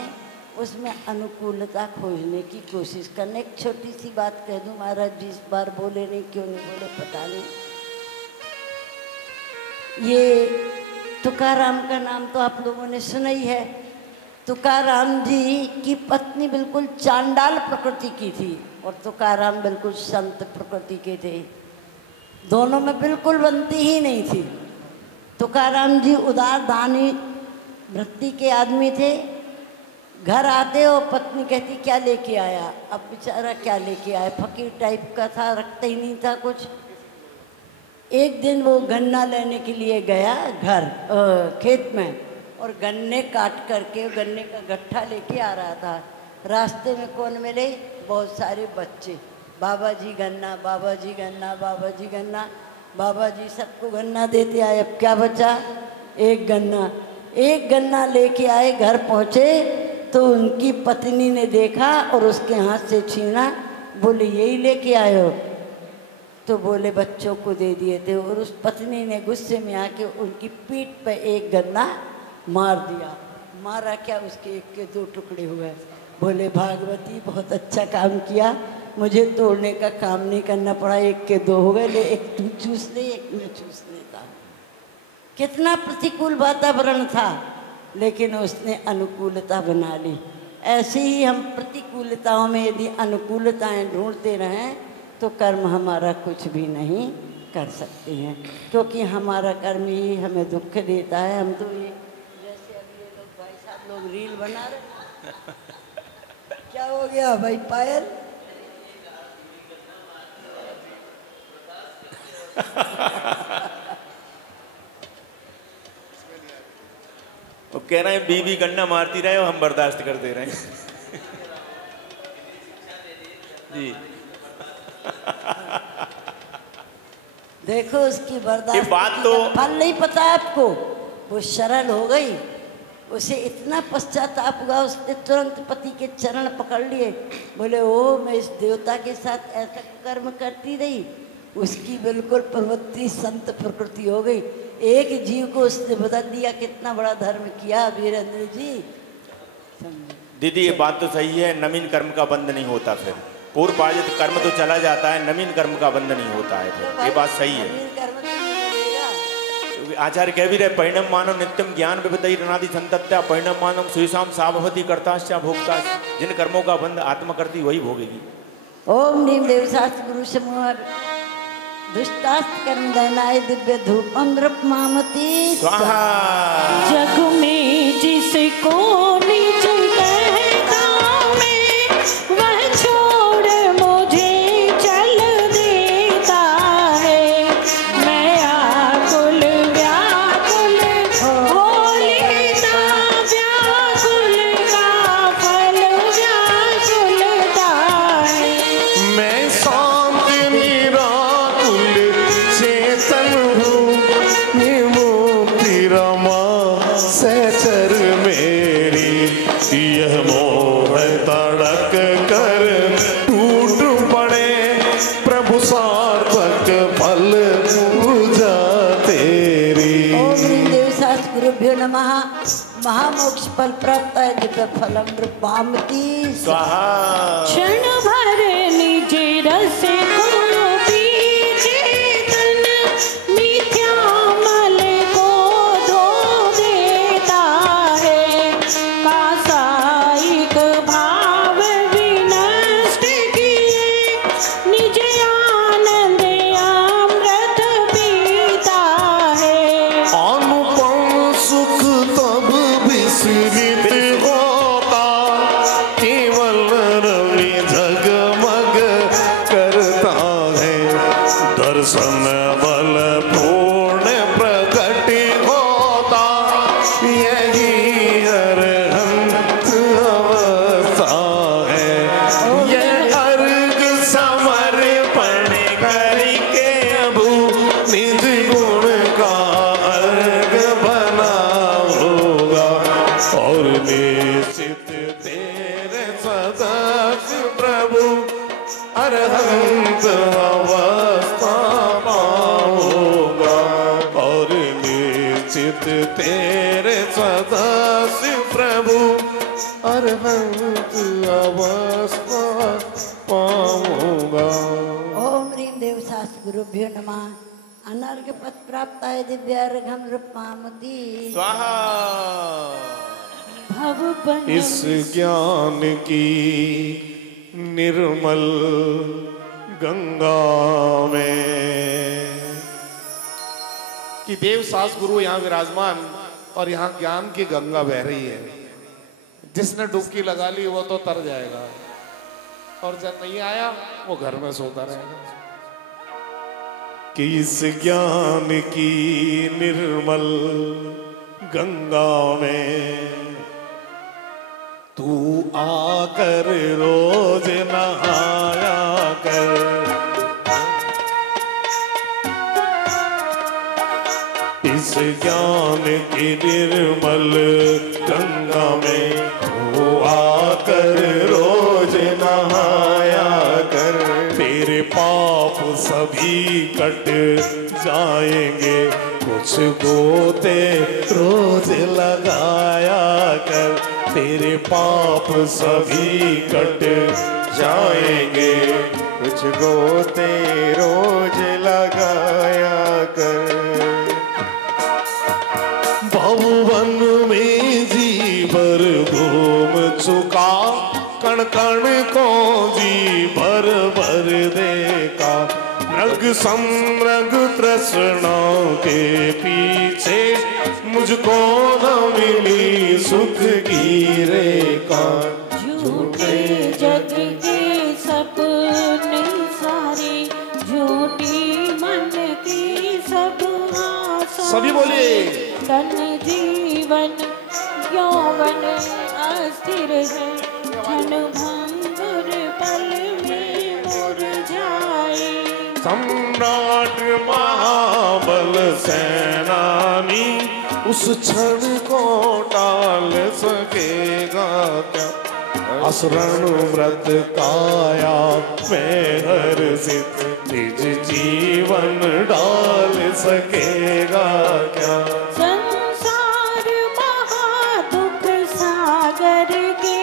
उसमें अनुकूलता खोजने की कोशिश करने। एक छोटी सी बात कह दूं, महाराज जी इस बार बोले नहीं, क्यों नहीं बोले पता नहीं। ये तुकाराम का नाम तो आप लोगों ने सुना ही है। तुकाराम जी की पत्नी बिल्कुल चांडाल प्रकृति की थी और तुकाराम बिल्कुल संत प्रकृति के थे। दोनों में बिल्कुल बनती ही नहीं थी। तुकाराम जी उदार दानी वृत्ति के आदमी थे। घर आते और पत्नी कहती क्या लेके आया? अब बेचारा क्या लेके आया, फकीर टाइप का था, रखता ही नहीं था कुछ। एक दिन वो गन्ना लेने के लिए गया घर खेत में, और गन्ने काट करके गन्ने का गट्ठा लेके आ रहा था। रास्ते में कौन मिले? बहुत सारे बच्चे। बाबा जी गन्ना, बाबा जी गन्ना, बाबा जी गन्ना। बाबा जी सबको गन्ना देते आए। अब क्या बचा? एक गन्ना। एक गन्ना लेके आए, घर पहुँचे तो उनकी पत्नी ने देखा और उसके हाथ से छीना। बोले यही लेके आए हो? तो बोले बच्चों को दे दिए थे। और उस पत्नी ने गुस्से में आके उनकी पीठ पे एक गन्ना मार दिया। मारा क्या? उसके एक के दो टुकड़े हुए। बोले भागवती बहुत अच्छा काम किया, मुझे तोड़ने का काम नहीं करना पड़ा, एक के दो हो गए, ले एक तू चूस ले, एक मैं चूस लेता। कितना प्रतिकूल वातावरण था, लेकिन उसने अनुकूलता बना ली। ऐसे ही हम प्रतिकूलताओं में यदि अनुकूलताएं ढूंढते रहें तो कर्म हमारा कुछ भी नहीं कर सकते हैं, क्योंकि हमारा कर्म ही हमें दुख देता है। हम तो ये जैसे अभी ये लोग भाई साहब लोग रील बना रहे क्या हो गया भाई पायल? वो कह रहे हैं बीवी गन्ना मारती रहे और हम बर्दाश्त कर दे रहे हैं जी। देखो उसकी बर्दाश्त ये बात तो फल नहीं पता आपको। वो सरल हो गई, उसे इतना पश्चाताप हुआ, उसने तुरंत पति के चरण पकड़ लिए। बोले ओ मैं इस देवता के साथ ऐसा कर्म करती रही। उसकी बिल्कुल प्रवृत्ति संत प्रकृति हो गई। एक जीव को उसने बता दिया कितना बड़ा धर्म किया वीरेंद्र जी। दीदी ये बात तो सही है, नवीन कर्म का बंध नहीं होता। फिर पूर्व पार्जित कर्म तो चला जाता है, नवीन कर्म का बंध नहीं होता है। फिर ये बात सही है। आचार्य कह भी रहे परिणम मानव नित्यम ज्ञान विपतई रणादि संतत्या परिणम मानव सुशाम साभवती कर्ताश्चा भोक्ता। जिन कर्मों का बंध आत्मा करती वही भोगेगी। ओम नीम देवशास्त्र गुरु समूह दुष्टास्त कर्म दयनाय दिव्य धूपम नृप मामती स्वाहा। जग में जिसको निज कहता मैं, वह छोड़ मुझे चल देता है। मैं आकुल व्याकुल हो लेता, व्याकुल का फल व्याकुलता है। मैं शांत निराकुल चेतन हूँ, विमुक्ति रमा सहचर मेरी। यह मोह तड़क कर टूट पड़े, प्रभु सार्थक फल पूजा तेरी। ओम नीम देवशास्त्र गुरुभ्यो नमः। महामोक्ष फल प्राप्त है दिव्य फलम नृप मामती स्वाहा। क्षण भर निज रस को पीछे तन, मिथ्या मल को धो देता है। कासायिक भाव विनष्ट किए, निज आनंद अमृत पीता है। अनुपम सुख तब विस्मृत होता, केवल रवि जगमग करता है। दर्शन बल पूर्ण प्रकट होता, यही हर सदस्य प्रभु अरहंत अवस्था पाऊंगा और निश्चित तेरे सदस्य प्रभु अरहंत अवस्था पाऊंगा। ओम ह्रीं देव शास्त्र गुरुभ्यो नमः। अनर्घ पद प्राप्त है दिव्यार्घम रूपामती स्वाहा। भव बन इस ज्ञान की निर्मल गंगा में कि देव सास गुरु यहाँ विराजमान और यहाँ ज्ञान की गंगा बह रही है। जिसने डुबकी लगा ली वो तो तर जाएगा और जब नहीं आया वो घर में सोता रहेगा। कि इस ज्ञान की निर्मल गंगा में तू आकर रोज नहाया कर। इस ज्ञान की निर्मल गंगा में तू आकर रोज नहाया कर। तेरे पाप सभी कट जाएंगे कुछ गोते रोज लगाया कर। तेरे पाप सभी कट जाएंगे कुछ गोते रोज लगाया कर। भवन में जी भर घूम चुका कण कण को जी भर भर देखा। मृग समृग तृष्णा के पीछे मुझको न मिली सुख की रेखा। झूठे जग के सपने सारे झूठी मन की सब आशा। सभी बोलिए। तन जीवन यौवन अस्थिर है क्षण भंगुर पल में मुरझाए। सम्राट महाबल सेनानी उस क्षण को टाल सकेगा क्या। असरण व्रत काया में हर्षित निज जीवन डाल सकेगा क्या। संसार महादुख सागर के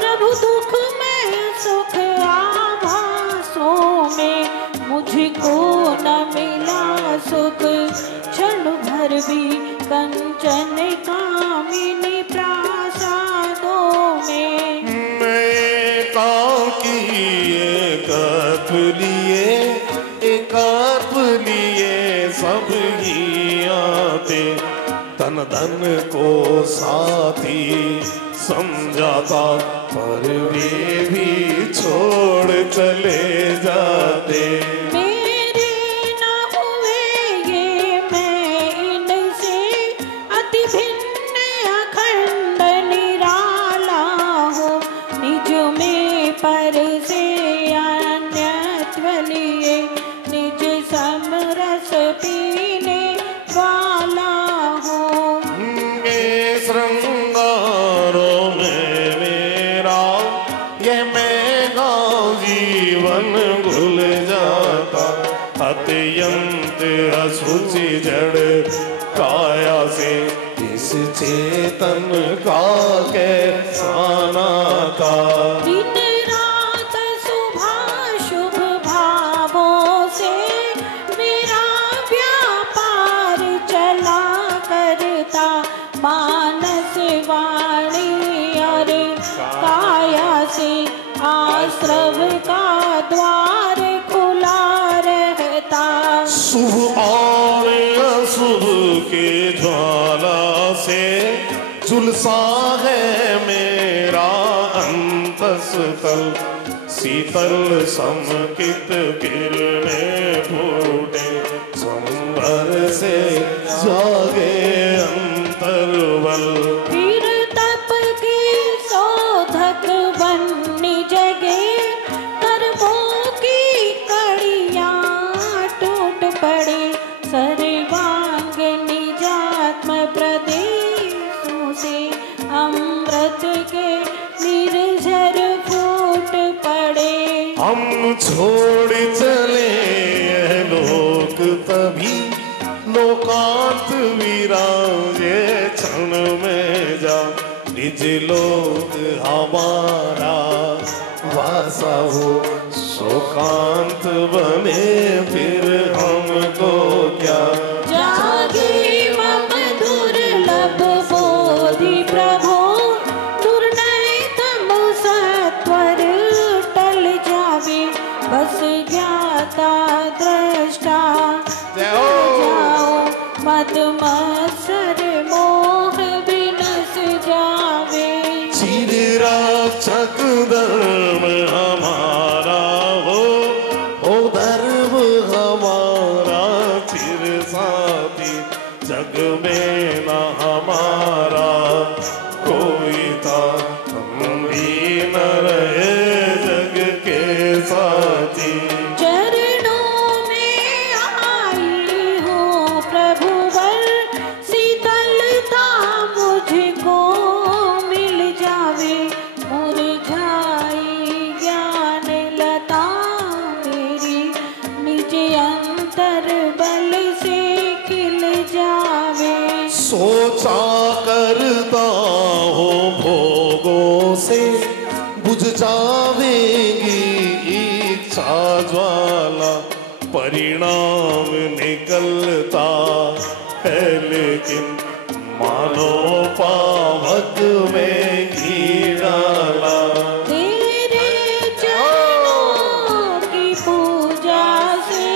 प्रभु दुख में सुख आभासों में मुझको न मिला सुख क्षण भर भी कंचन कामिनी प्रासादों में। मैं काकी एक लिए सब ही आते तन धन को साथी समझाता पर वे भी छोड़ चले जाते। मेरे न हुए ये मैं इनसे अति भिन्न अखंड निराला हूँ। निज में पर से अन्यत्व लिए निज समरस पीने वाला हूँ। ये श्रृंगारों में मेरा ये मेरा जीवन भूल जाता। अत्यंत असुचि जड़ काया से इस चेतन का कैसा नाता। दिन रात सुबह शुभ भावों से मेरा व्यापार चला करता। मानस वाणी और काया से आश्रव का द्वार खुला रहता। शुभ और अशुभ के ज्वाला से झुलसा है मेरा अंतस्तल। शीतल समकित किरणें फूटे संभर से जागे अंतर्वल। फिर तप की शोधक बन्नी जगे कर्मों की कड़ियाँ टूट पड़ी। सर्वांग निजात्म प्रदेशों से अमृत के निर्झर हम छोड़ चले यह लोक तभी लोकांत विराजे क्षण में जा निज लोक हमारा वासा हो शोकांत बने फिर हमको क्या जागे मम दुर्लभ बोधि प्रभु दुर्नय तम सत्वर टल जावे बस ज्ञाता दृष्टा जाओ मद मत्सर मोह विनस जावे चिर रक्षक धर्म हमारा हो धर्म हमारा चिर साथी जग में न हमारा कोई था हम भी न रहे जग के साथी चरणों में आई हूँ प्रभु वर शीतलता मुझको मिल जावे मुरझाई ज्ञान लता मेरी निज अंतर बल से खिल जावे सोचा करता हो भोगों से बुझ जावेगी इच्छा ज्वाला परिणाम निकलता है लेकिन मानो पावक में घी डाला तेरे चरणों की पूजा से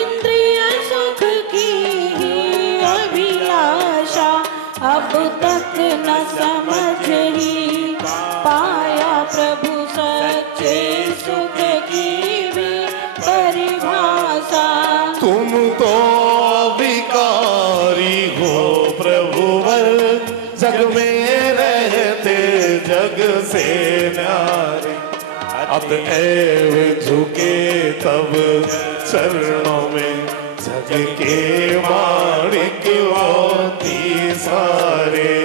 इंद्रिय सुख की ही अभिलाषा अब तक न समझ ही पाया प्रभु सच्चे सुख की भी परिभाषा तुम तो विकारी हो प्रभुवर जग में रहते जग से न्यारे अतएव झुके तब चरणों में जग के माणिक मोती सारे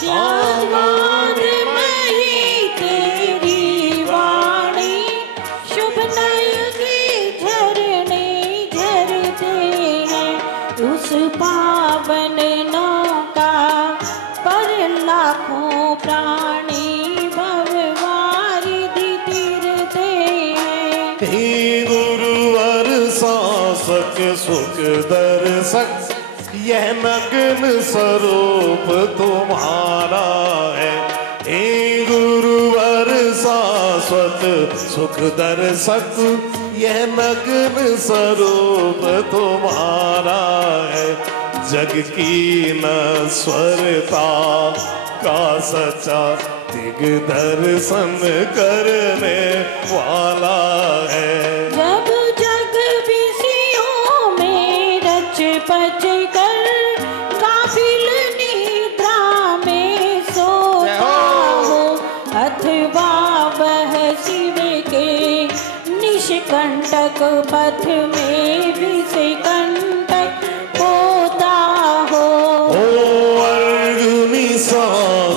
शाश्वत मही तेरी वाणी शुभ नय के झरने झरते हैं उस पावन नौका पर लाखों प्राणी भववारिधि तीरते हैं हे गुरुवर शासक सुख दर्शक यह नग्न स्वरूप तुम्हारा है हे गुरुवर शाश्वत सुख दर्शक यह नग्न स्वरूप तुम्हारा है जग की नश्वरता का सच्चा दिग दर्शन करने वाला है जब जग विषयों में रच पच कर काफिल निद्रा में सोता हो अथवा वह शिव के निष्कंटक पथ में विषकंटक होता हो अर्गुनिसा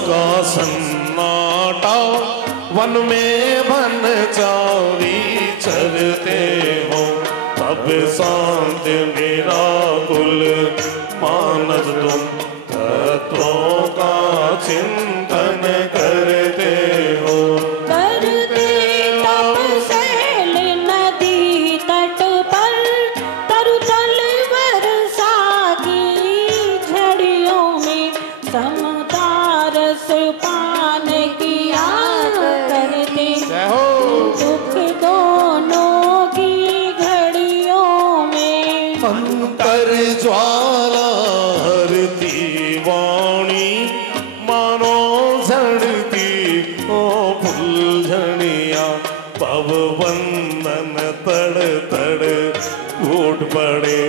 का सन्नाटा वन में बन चारी चलते हो तब शांत निराकुल मानस तुम तत्वों का चिंतन करते हो करते तपशैल नदी तट पर तरुतल वर्षा की झड़ियों में समता रस पान किया करते दुख दोनों की घड़ियों में अंतर ज्वाला हरती वाणी मानो झड़ती ओ फुलझड़िया पव वंदन तड़ तड़ उठ पड़े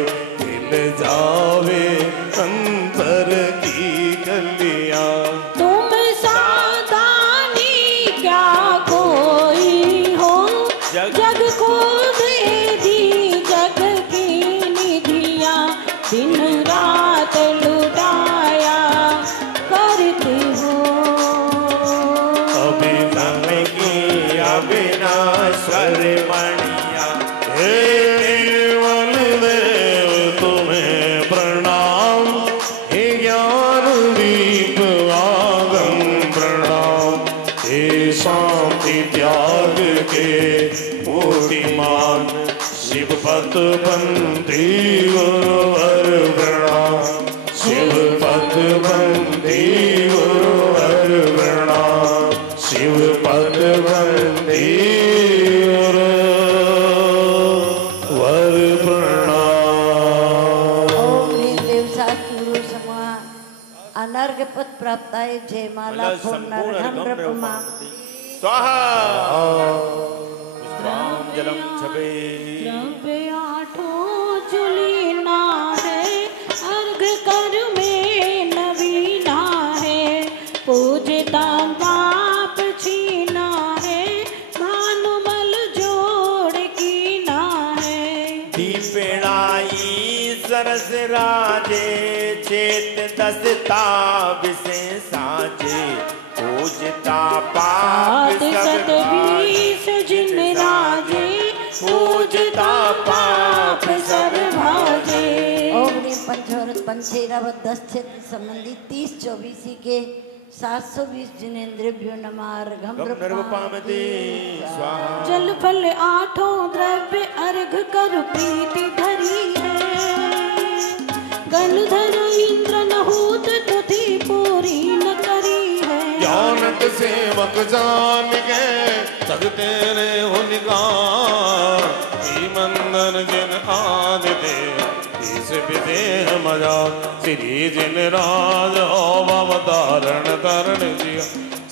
हिल जावे अंतर की गलियां तुम सावधानी क्या कोई हो जग को दे दी जग की निधियां दिन रात लुटाया करते हो अभिनव की अविनाश वरमणिया। हे बलदेव तुम्हें प्रणाम, हे ज्ञान दीप आगम प्रणाम, हे शांति त्याग के मूर्तिमान शिवपत बंदी गुरुवर प्रणाम, शिवपत बंदी गुरुवर प्रणाम, शिवपत बंदी गुरुवर प्रणाम। ओम ह्रीं देव शास्त्र गुरु समूह अनर्घ्य पद प्राप्त है जयमाला पूर्णर्घम ब्रह्मा स्वाहा। पुष्पां जलम छबे द्रव्य आठों जुलीना है, अर्घ कर में नवीना है, पूजता पाप छीना है, भानुमल जोड़ कीना है। दीपेणाई सरस राजे, चेत दसता विषे साजे, पूजता पाप सब बीस जिन राजे, पूजता पाप सब भाजे। ओम ह्रीं पंचौरत पंचैरावत 10 क्षेत्र संबंधी 30-24 के 720 जिनेन्द्रियों नमः अर्घम नृपामते स्वाहा। जल फल आठों द्रव्य अर्घ कर प्रीति धरी है, गणधर इंद्र नहूत तुधि पूरी न करी है। जानत सेवक जान के तग तेरे हो निगार, मंदन जिन आद दे इस विदेह मजा, श्री जिन राज अवतारण तरण जिया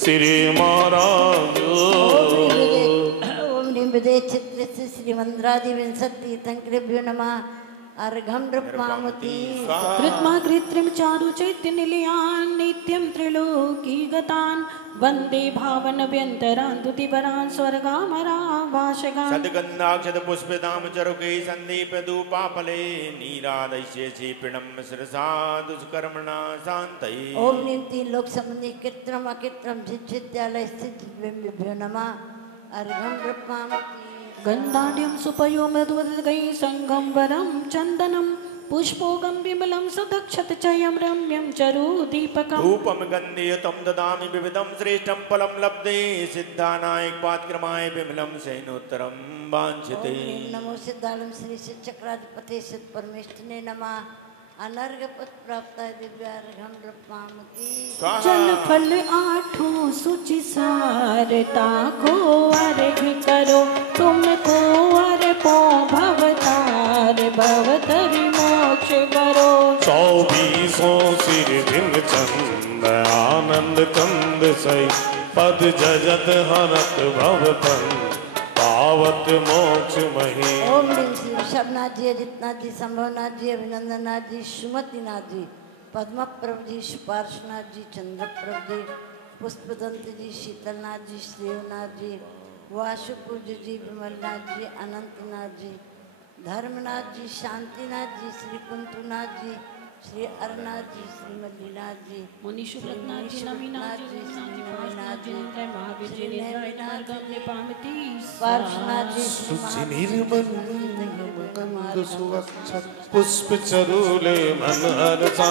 श्री महाराज। ओम ह्रीं विदेह चित्र से श्रीमंद्रादि विंशति तीर्थंकरेभ्यो नमः अर्घम नृपामते कृत्मा कृत्रिम चारु चैत्य निलयान, नित्यं त्रिलोकी गतान, वंदे भावन व्यंतरान दुतिवरान स्वर्गामरा वाशगान। सद्गन्धाक्षत पुष्पिताम चरुके संदीप धूपाफले, नीरादश्य क्षिपणम शिरसा दुष्कर्मणा शान्तये। ओम ह्रीं 3 लोक संबंधी कृत्रम अकृत्रम जिद्विद्यालय स्थित दिव्येभ्यो नमः अर्घम नृपामते। गन्धाढ्यं सुपयो मृदुवदगै संगं वरं चन्दनं, पुष्पोगं विमलं सदक्षत चयं रम्यं चरुदीपकम्। धूपम गन्धयुतं ददामि विविधं श्रेष्ठं फलं लब्धे, सिद्धानायक पात्क्रमाय विमलं शयनोत्तरं वाञ्छते। ओम नमो सिद्धालम श्री चक्राधिपते सिद्ध परमेष्ठिने नमः अनर्घ्य पद प्राप्त है दिव्यार्घम नृपामते। जल फल आठों सुचि सारता को अर्घ करो, तुमको अर्पो भवतार भवतरि मोक्ष करो। 24 सिर दिन चंद आनंद कंद सई, पद जजत हरत भवतन पावत मोक्ष मही। ओम ह्रीं श्री ऋषभनाथ जी, अजितनाथ जी, संभवनाथ जी, अभिनंदननाथ जी, सुमतिनाथ जी, पद्मप्रभ जी, पार्श्वनाथ जी, चंद्रप्रभ जी, पुष्पदंत जी, शीतलनाथ जी, श्रीनाथ जी, वासुपूज जी, विमलनाथ जी, अनंतनाथ जी, धर्मनाथ जी, शांतिनाथ जी, श्री कुंतुनाथ जी, श्री अरनाथ जी, श्री मल्लीनाथ जी, मुनि शुभनाथ जी, नवीनाथ जी, पार्श्वनाथ जी, महावीर जी, निर्भयनाथ जी, पार्वती पार्श्वनाथ जी, सुचि निर्मल गंध सुवक्षत, पुष्प चरूले मन हरसा,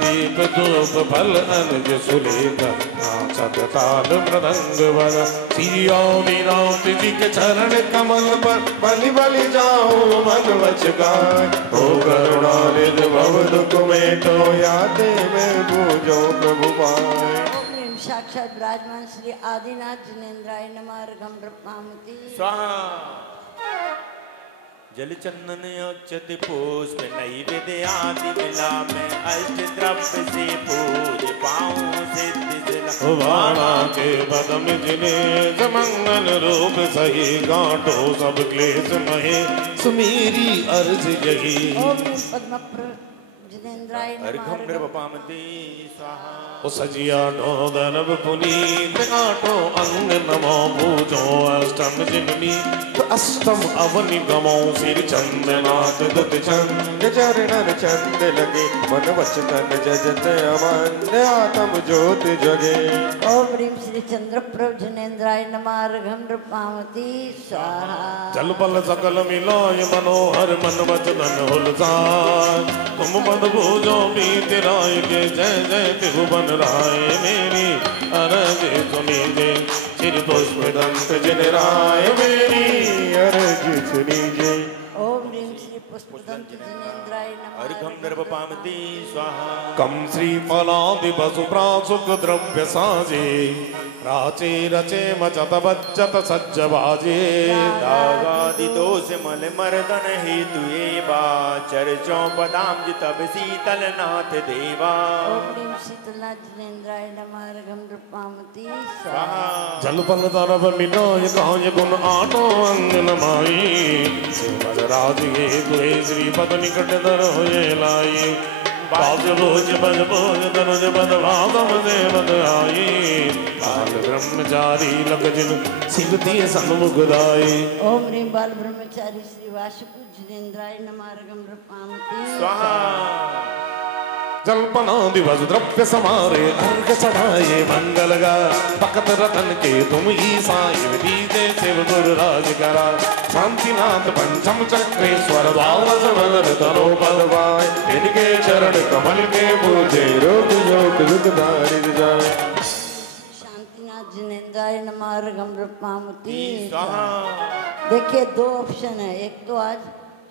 दीप धूप फल अनज सुलेखा, नाचत ताल मृदंग वर। सिया निरात जी के चरण कमल पर बलि बलि जाओ मन वच गाय, हो करुणानिधि भव दुख मेटो, यादे में पूजो प्रभु पाए। ओम ह्रीं साक्षात विराजमान श्री आदिनाथ जिनेन्द्राय नमः अर्घम नृपामते। स्वाहा। जल चंदन अक्षत पुष्प नैवेद्य आदि मिला में, अष्ट द्रव्य से पूज पाऊं सिद्धि सिला। वाणा के पदम जिने मंगल रूप सही, गांठो सब क्लेश महे सुमीरी अर्ज यही। ओम ह्रीं जिनेन्द्राय अर्घम नमः। नृपपामते स्वाहा। ओ सजिया नव पुनीत आठो अंग नमो पूजो अष्टम जिननी अष्टम अवनि गमो सिर चंदनाथ दुत चंद चरणन चंद लगे मन वचन जजत अमन आत्म ज्योत जगे। ओम ह्रीं श्री चंद्र प्रभ जिनेन्द्राय नमः। अर्घम नृपामती स्वाहा। जल पल सकल मिलाय मनोहर मन वचन हुलसाय तुम पद पूजो बीत राय के जय जय त्रिभुवन राय मेरी अरज सुनीजे श्री पुष्प दंत जिन राय मेरी अरज सुनीजे। ओम ह्रीं श्री पुष्पदंत जिनेन्द्राय नमः। अर्घम नृपपामते स्वाहा। कम श्री फलादि वसु प्रासुक द्रव्य साजे राचे रचे मचत बच्चत सज्ज बाजे दागादि दोष मल मर्दन हेतु एवा चर्चों पदाम तब शीतल नाथ देवा। ओम ह्रीं शीतलनाथ जिनेन्द्राय नमः। अर्घम नृपामती स्वाहा। स्वाहा। जल पल तरफ मिलाय गाय गुण आठो अंग नमाई सिमर राज ये दुए श्री पद निकट दर होए लाई बाज बोझ बज बोझ दनुज बद भागम दे बद आई बाल ब्रह्मचारी लग जिन शिवती सन्मुख दाई। ओम ह्रीं बाल ब्रह्मचारी श्री वासुकु जिनेन्द्राय नमः। अर्घम नृपामती स्वाहा। जल्पना दिवस द्रव्य समारे अर्घ चढ़ाए मंगल गा भक्त रतन के तुम ईसाई दीजे शिव गुरु राज करा शांतिनाथ पंचम चक्रेश्वर बावस मदन तरो पदवाय इनके चरण कमल के पूजे रोग योग दुख दारिद जाए। शांतिनाथ जिनेन्द्राय नमः। अर्घम नृपामती स्वाहा। देखिए दो ऑप्शन है। एक तो आज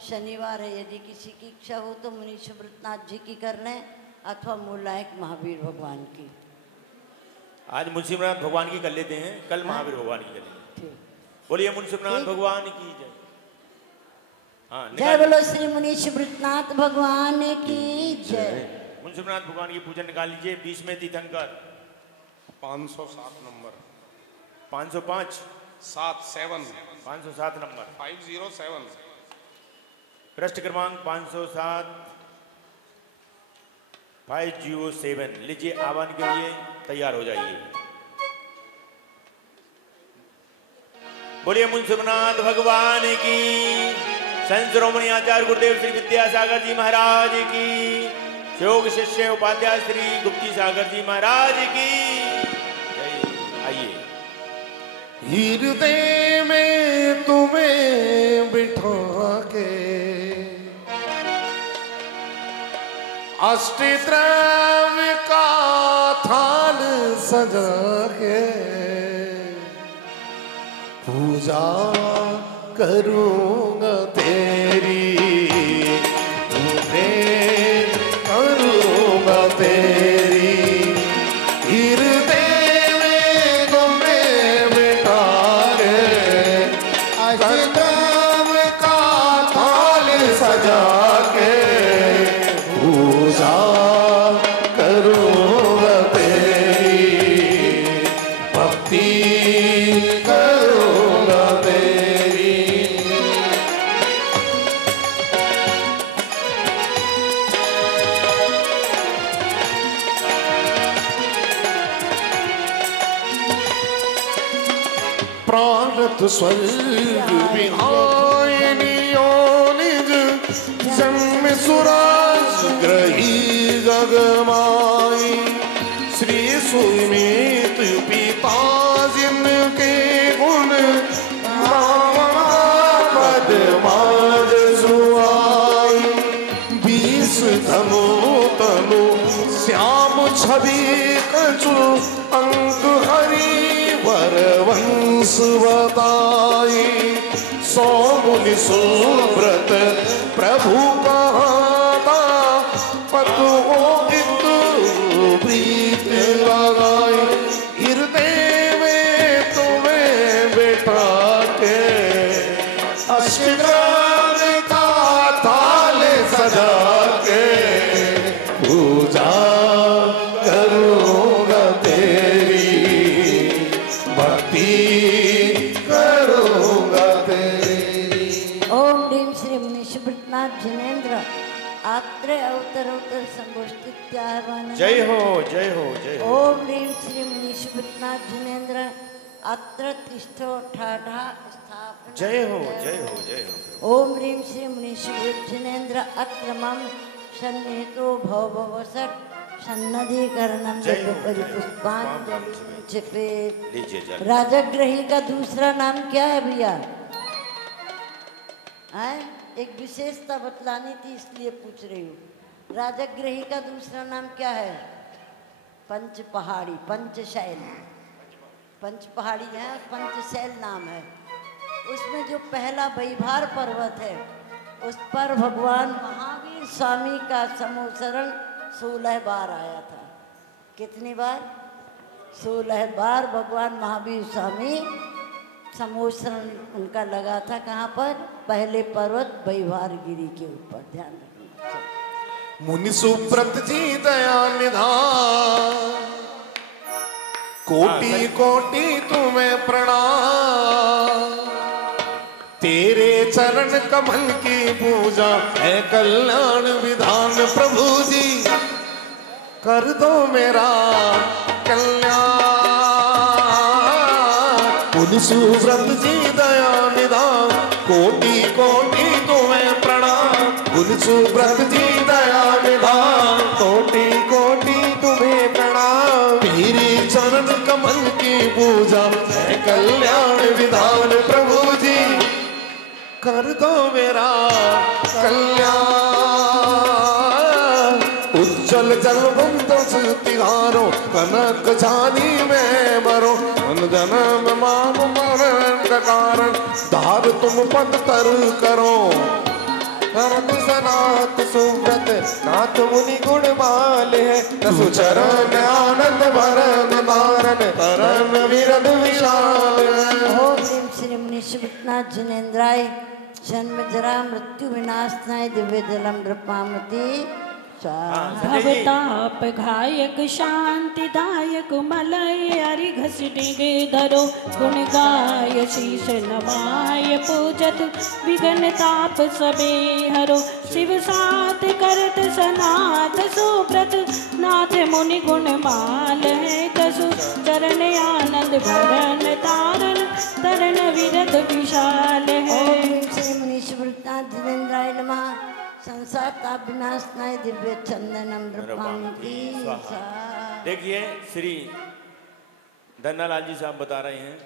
शनिवार है, यदि किसी की इच्छा हो तो मुनि सुब्रतनाथ जी की कर लें अथवा मूलायक महावीर भगवान की। आज मुंशीनाथ भगवान की कर लेते हैं, कल महावीर भगवान की करेंगे। ठीक। बोलिए मुंशीनाथ भगवान की जय। हाँ, जय बोलो श्री मुनि सुब्रतनाथ भगवान की जय। मुंशीनाथ भगवान की पूजन निकाल लीजिए। 20 में तीर्थंकर 507 नंबर 505 7 507 नंबर 507 पृष्ठ क्रमांक 507 507। लीजिए आह्वान के लिए तैयार हो जाइए। बोलिए मुंशीनाथ भगवान की। संत शिरोमणि आचार्य गुरुदेव श्री विद्यासागर जी महाराज की। योग शिष्य उपाध्याय श्री गुप्ती सागर जी महाराज की। आइए। हृदय में तुम्हें बिठा के अष्टद्रव्य का थाल सजा के पूजा करूंगा तेरी मैं करूंगा तेरी हृदय में तुम्हें बिठा के अष्टद्रव्य का थाल सजा के पूजा करूंगा तेरी भक्ति करूंगा तेरी। प्राणत स्वर्ग विहायनियो निज जन्म सुराज ग्रही जगमाई श्री सुमित पिता जिनके गुण पद माज सुआई 20 धनु तनु श्याम छवि कछु अंक हरि वर वंश बताई 100 मुनि सुव्रत प्रभु कहाता पतु प्रीत लगाई हृदय में तुम्हें बैठा के अष्टद्रव्य का थाल सजा के पूजा करूंगा तेरी भक्ति करूंगा तेरी। ओम ह्रीं श्री मुनि सुब्रतनाथ जिनेन्द्र। आप अत्र अवतरोत्तर संगोष्ठीत्याहवान। जय हो जय हो जय हो। ओम ह्रीं श्री मुनीश्वरनाथ जिनेन्द्र अत्र तिष्ठो ठाठा स्थापना। जय हो जय हो जय हो। ओम ह्रीं श्री मुनीश्वर जिनेन्द्र अक्रमं सन्निहितो भवभवसट सन्नदीकरणं परिपुष्पांजलि। राजगृही का दूसरा नाम क्या है भैया? एक विशेषता बतलानी थी इसलिए पूछ रही हूँ। राजगृही का दूसरा नाम क्या है? पंच पहाड़ी, पंचशैल। पंच पहाड़ी है, पंचशैल नाम है। उसमें जो पहला वैभार पर्वत है उस पर भगवान महावीर स्वामी का समोसरण 16 बार आया था। कितनी बार? 16 बार भगवान महावीर स्वामी समोसरण उनका लगा था। कहाँ पर? पहले पर्वत वैभार गिरी के ऊपर। ध्यान रखना। मुनि सुब्रत जी दया निधान, कोटि कोटि तुम्हें प्रणाम। तेरे चरण कमल की पूजा है कल्याण विधान। प्रभु जी कर दो मेरा कल्याण। मुनि सुब्रत जी दया निधान, कोटि कोटि तुम्हें प्रणाम। मुनि सुब्रत जी दया निधान, कोटि कोटि तुम्हें प्रणाम। तेरे चरण कमल की पूजा है कल्याण विधान। प्रभु जी कर दो मेरा कल्याण। उज्जवल जलवंत तिहारो कनक छानी में मरो। जन्म मान मरण का कारण धार तुम पद तर करो। सनात सुव्रत नाथ मुनि गुण माले है। दसु चरण आनंद भरन धारन तरन विरद विशाल। ओम ह्रीं श्री मुनीश्वरनाथ जिनेन्द्राय जन्म जरा मृत्यु विनाशनाय दिव्य जलम नृपामति। भवताप घायक शांतिदायक मलय हरि घसटे धरो। गुण गाय शीश नमाय पूजत विघ्न ताप सबे हरो। शिव सात करत सनाथ सुब्रत नाथ मुनि गुण माल है। दसु चरण आनंद भरन तारन तरन विरद विशाल है। ओम श्री मुनीश्वरनाथ जिनेन्द्राय नमः। संसार विनाशनाय दिव्य चंदनम नृपामति। देखिए श्री धन्नालाल जी साहब बता रहे हैं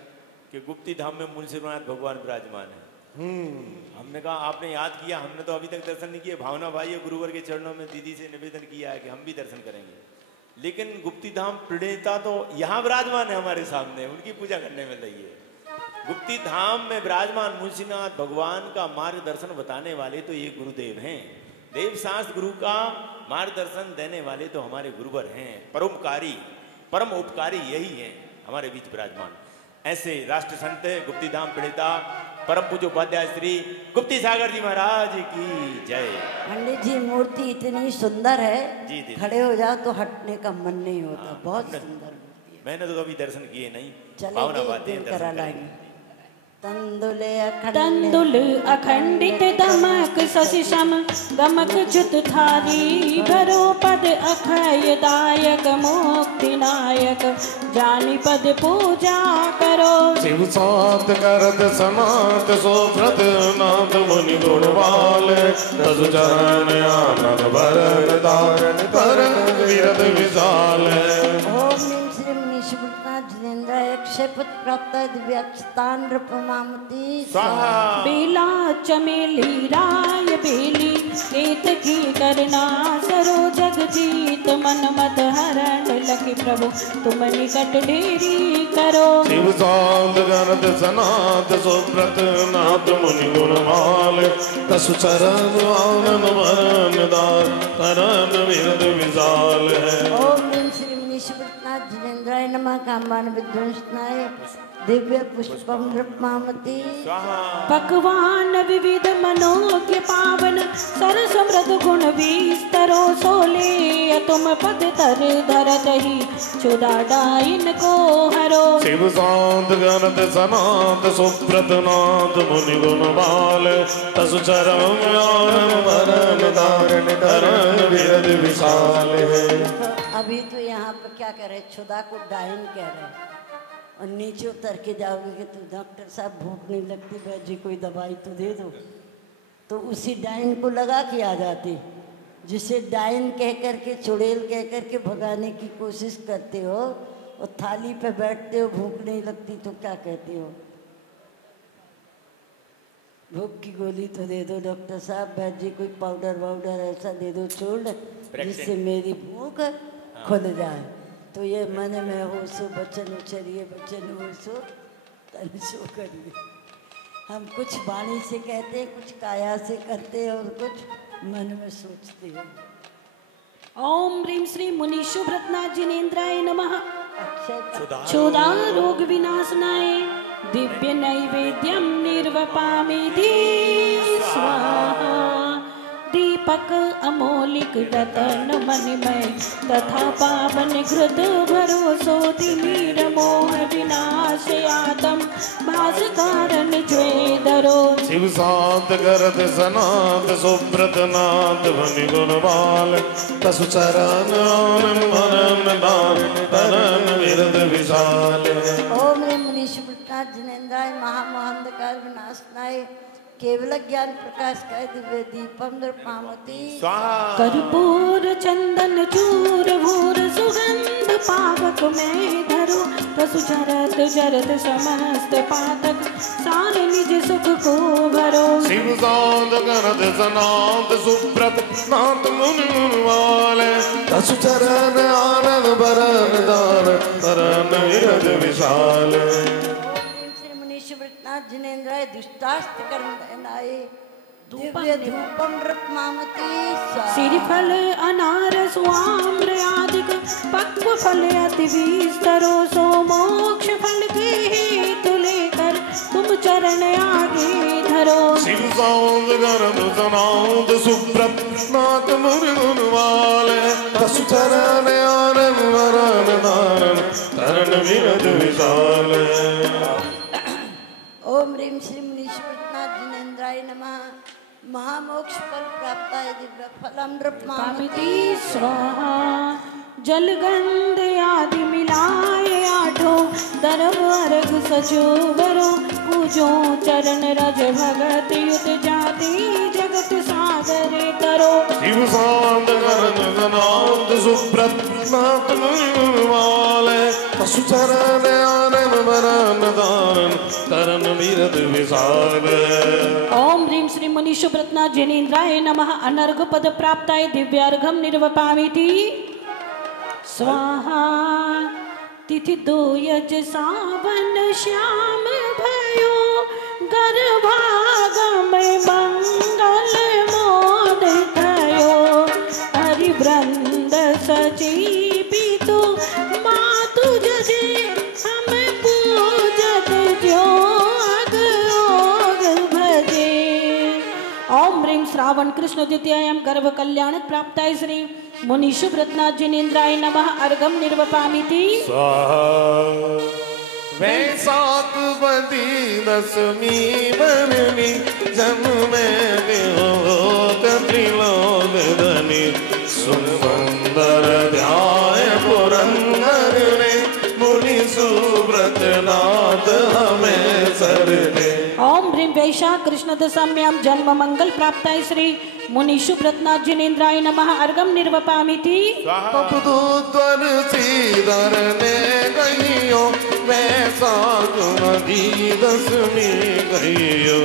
कि गुप्ती धाम में मुंशीनाथ भगवान विराजमान है। हमने कहा आपने याद किया, हमने तो अभी तक दर्शन नहीं किए। भावना भाई गुरुवर के चरणों में दीदी से निवेदन किया है कि हम भी दर्शन करेंगे। लेकिन गुप्ती धाम प्रणेता तो यहाँ विराजमान है हमारे सामने, उनकी पूजा करने में लगी है। गुप्ती धाम में विराजमान मुंशीनाथ भगवान का मार्गदर्शन बताने वाले तो ये गुरुदेव हैं। देव शास्त्र गुरु का मार्गदर्शन देने वाले तो हमारे गुरुवर हैं। परोपकारी परम उपकारी यही हैं हमारे बीच विराजमान। ऐसे राष्ट्र संत गुप्ती धाम प्रणेता परम पूज्य उपाध्याय श्री गुप्ती सागर जी महाराज की जय। पंडित जी मूर्ति इतनी सुंदर है जी, खड़े हो जाओ तो हटने का मन नहीं होता। बहुत सुंदर मूर्ति है। मैंने तो कभी दर्शन किए नहीं। चले करा लाएंगे। तंदुल अखंडित दमक शशि सम गमक च्युत थारी। भरो पद अक्षय दायक मुक्ति नायक जानी पद पूजा करो। शिव सात करत सनात सुब्रत नाथ मुनि गुण वाले। दसु चरण आनंद भरन धारन तरन विरद विशाल। ओम श्री मुनीश्वरनाथ जिनेन्द्र क्षेपत प्राप्त दिव्याक्षतान नृपमामति। बेला चमेली राय बेली केत की करना सरो। जग जीत मन मत हरण लखी प्रभु तुम निकट ढेरी करो। शिव सात करत सनात सुब्रत नाथ मुनि गुण माले। दसु चरण आनंद भरन धारन तरन विरद विशाल है। ओम श्री मुनीश्वरनाथ जिनेन्द्राय नमः। कामान विध्वंसनाय दिव्य पुष्पम नृपामती पकवान विविध मनोज्ञ पावन सरस मृद गुण विस्तरो सोले तुम पद तर धरत ही चुदाडाइन को हरो। शिव शांत गणत सनात सुब्रत नाथ मुनि गुण बाल तसु चरण वरण धारण धरण विरद विशाल है। अभी तो यहाँ पर क्या कह रहे, छुदा को डाइन कह रहे, और नीचे उतर के जाओगे कि तो डॉक्टर साहब भूख नहीं लगती, बैठ जी कोई दवाई तो दे दो, तो उसी डाइन को लगा के आ जाते, जिसे डाइन कह कर के चुड़ैल कह कर के भगाने की कोशिश करते हो, और थाली पे बैठते हो भूख नहीं लगती तो क्या कहते हो, भूख की गोली तो दे दो डॉक्टर साहब, बैठ जी कोई पाउडर वाउडर ऐसा दे दो छोड़ जिससे मेरी भूख खुल जाए। तो ये मन में हो सो बचन उछरिए बचन हो सो तन सो करिए। हम कुछ वाणी से कहते, कुछ काया से करते और कुछ मन में सोचते हैं। ओम ह्रीं श्री मुनि शुभ्रतनाथ जिनेन्द्राय नमः। अक्षय क्षुधा रोग विनाशनाय दिव्य नैवेद्यम निर्वपामि स्वाहा। दीपक अमोलिक रतन मणिमय तथा पावन घृत भरोसो दिमीर मोह विनाश आतम भास कारण ज्वेदरो। शिव शांत करत सनात सुब्रत नाथ मुनि गुण बाल तसु चरण वरण धारण धरण विरद विशाल। ओम ह्रीं मुनि शुभ्रतनाथ जिनेन्द्राय महामोहांधकार विनाशनाय केवल ज्ञान प्रकाश का दिव्य दीपम नृपामती। कर्पूर चंदन चूर भूर सुगंध पावक में धरो रसु झरत जरत समस्त पातक सारे निज सुख को भरो। शिव शांत करत सनात सुब्रत नाथ मुनि गुण बाल तसु चरण आनंद बरन धारण धरण विरद विशाल। श्री मुनि शुभ्रतनाथ जिनेन्द्राय दुष्टास्त्र करनाय दिव्य धूपम नृपामती। श्रीफल अनारस आम्र आदिक पक्व फल अति विस्तरो सो मोक्ष फल के हेतु लेकर तुम चरण आगे धरो। शिव शांत करत सनात सुब्रत नाथ मुनि गुण बाल तसु चरण आनंद बरन धारण धरण विरद विशाल। ओम ह्रीं श्री मुनि शुभ्रतनाथ जिनेन्द्राय नमः। महामोक्ष फल प्राप्त है दिव्य फलम नृपामती स्वाहा। जलगंध आदि मिलाए आठों दरब अर्घ सजोवरो पूजो चरण रज भगत युत जाति जगत सागरे तरो। शिव शांत करत सनात सुब्रत नाथ मुनि गुण बाल तसु चरण आनंद बरन धारण धरण विरद विशाल। ओम ह्रीं श्री मुनि शुभ्रतनाथ जिनेन्द्राय नमः। अनर्घ पद प्राप्ताय दिव्यार्घम निर्वपामिति स्वाहा। तिथि दो यज सावन श्याम भयो गर्भागम मंगल मोद थयो। हरिवृंद सजीवितु मातु जजे हम पूजत जोग योग भजे। ओम ह्रीं श्रावण कृष्ण द्वितीयायां गर्भ कल्याण प्राप्ताय श्री मुनि शुभ्रतनाथ जिनेन्द्राय नमः। अर्घम निर्वपामिति स्वाहा। वैशाख बदी दशमी बरनी जन्मे देवोत त्रिलोक धनी सुंदर ध्याय पुरंदर ने मुनि सुब्रत नाथ हमें सरने। ओम ह्रीं वैशाख कृष्ण दशम्यां जन्म मंगल प्राप्ताय श्री मुनि शुभ्रतनाथ जिनेन्द्राय नमः। अर्घम निर्वपामिति तपदूतर सीधर ने गईयो वैशाख बदी दशमी गईयो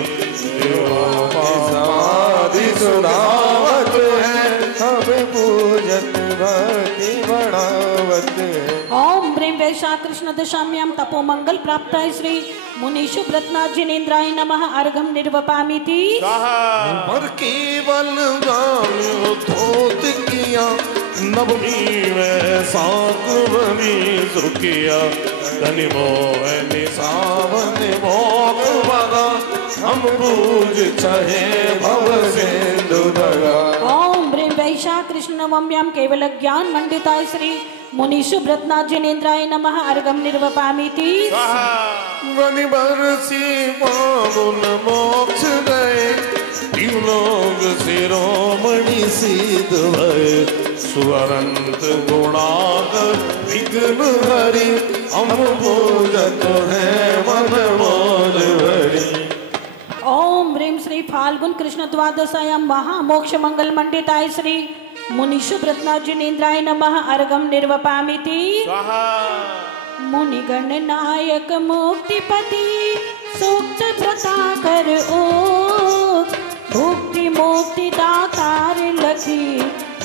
समाधि सुनावत है हमें पूजत भक्ति बढ़ावत है। ओम ह्रीं वैशाख कृष्ण दशाम्यां तपो मंगल प्राप्ताय श्री मुनि शुभ्रतनाथ जिनेन्द्राय नमः। अर्घम निर्वपामिति पर केवल गान धोत किया नवमी वैशाख बनी सुखिया धनि मोह निसावन मोक्ष भगा हम पूज चाहे भव सिंधु दगा। ओम ब्रीं वैशा कृष्ण नवम्यां केवल ज्ञान मंडिताय श्री मुनिषु व्रतनाथ जिनेन्द्राय नमः अर्घम निर्वपामीति। वनि बरसी पावन मोक्ष गए लोग शिरोमणि सिद्ध भय सुअनंत गुणाकर विघ्न हरि हम पूजत है मन मोज भरी। ओम ह्रीं श्री फाल्गुन कृष्ण द्वादशायां महामोक्ष मंगल मंडिताय श्री मुनिषु व्रतनाथ जिनेन्द्राय नमः अर्घम निर्वपामीति। मुनिगण नायक मुक्तिपति सूक्त व्रताकर ओ भुक्ति मुक्ति दातार लखी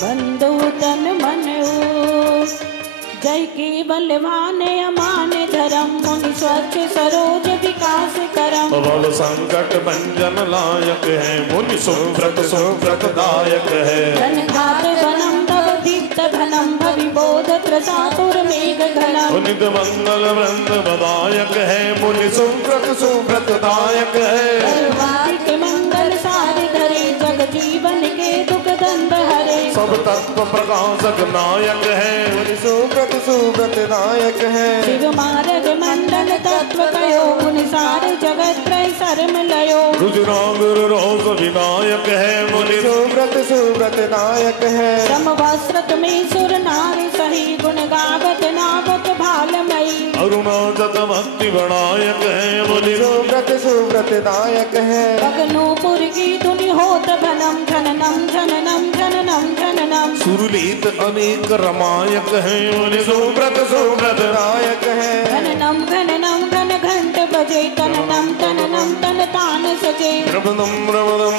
बंधु तन मन ओ। जय केवलवान अमान धर्म मुनि स्वच्छ सरोज विकास करम। बल संकट भंजन लायक है मुनि सुव्रत सुव्रतदायक है। घनघात वनम तव दीप्त घनम भविबोध त्रसातुर मेघ घनम। नित मंगल वृंद बदायक है मुनि सुव्रत सुव्रतदायक है। सर्वाधिक मंगल सारि धरे जग जीवन के दुख दंड हरे। सब तत्व प्रकाशक नायक है मुनि सुव्रत सुव्रतदायक है। शिव मार्ग मंडल तत्व कयो मुनि सारे जगत त्रय शर्म लयो। रुद्रांगुर रोज विनायक है मुनि सुव्रत सुव्रतदायक है। समवस्त्र तुम्हें सुर नारी सही गुण गावत नावत भालमयी। अरुणाचल भक्ति बनायक है मुनि सुव्रत सुव्रतदायक है। भगनोपुर की धुनि होत भनम झननम झननम झननम झननम। सुरलीत अनेक रमायक है मुनि सुव्रत सुव्रतदायक है। घननम घननम घन घंट बजे तननम तननम तन तान सजे। रमदम रमदम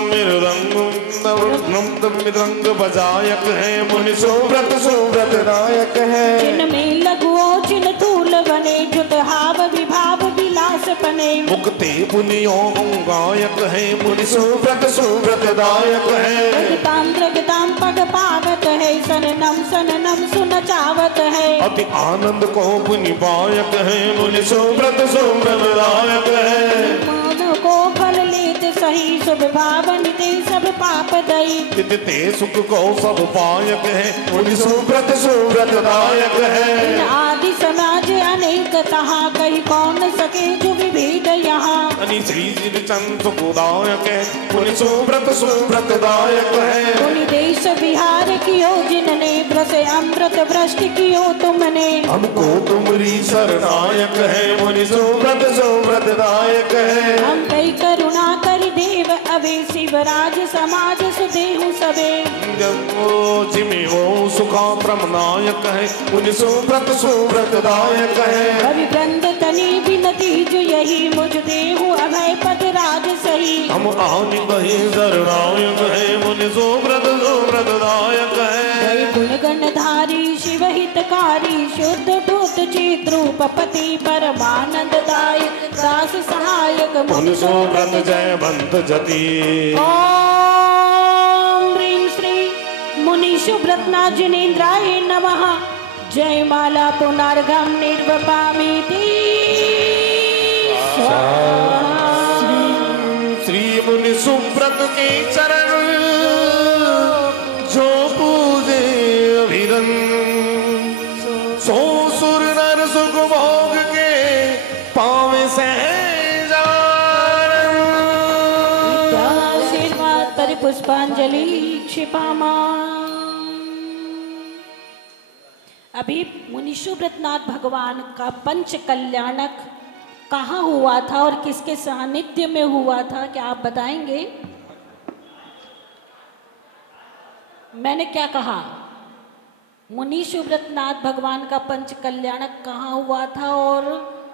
मृदंग बजायक है मुनि सुव्रत सुव्रतदायक है। जिनमें लघुओ जिन थूल बने जुत हाव विभाव विलास पने। मुक्ति पुनियों गायक है मुनि सुव्रत सुव्रतदायक है। जगताम जगताम पग पावत है सननम सननम सुन चावत है। अति आनंद को पुनि पायक है मुनि सुव्रत सुव्रतदायक है। मान को फल लेत सही शुभ भावन ते सब पाप दई। ते सुख को सब पायक है मुनि सुव्रत सुव्रतदायक है। आदि समाज अनेक तहा कही कौन सके जो विभेद यहाँ। अनि श्री चंद सुखदायक है मुनि सुव्रत सुव्रतदायक है। मुनि देश बिहार कियो जिनने ब्रस अमृत भ्रष्ट कियो तुमने। हमको तुमरी शरणायक है मुनि सुव्रत सुव्रतदायक है। हम कई करुणा कर देव अबे शिवराज समाज सुदेहु सबे। जिमे वो सुखा ब्रह्मनायक है मुनि सुव्रत सुव्रतदायक है। कवि वृंद तनी विनती जो यही मुझ देहु अभय पद राज सही। हम आनि कही शरणायक है मुनि सुव्रत सुव्रतदायक है। जय गुण गणधारी शिव हितकारी शुद्ध भूत चित रूप पति परमानंद दायक दास सहायक मुनि सुव्रत जय बंत जति। ओम ह्रीं श्री मुनिषु व्रतनाथ जिनेन्द्राय नमः। जय माला पुनर्घम निर्वपामीति। श्री मुनि सुव्रत के चरण जो पूजे अभिरन सो सुर नर सुख भोग के पावे सहजानन। आशीर्वाद परिपुष्पांजलि क्षिपामा। अभी मुनिषु व्रतनाथ भगवान का पंच कल्याणक कहाँ हुआ था और किसके सानिध्य में हुआ था, क्या आप बताएंगे? मैंने क्या कहा? मुनिषु व्रतनाथ भगवान का पंच कल्याणक कहाँ हुआ था और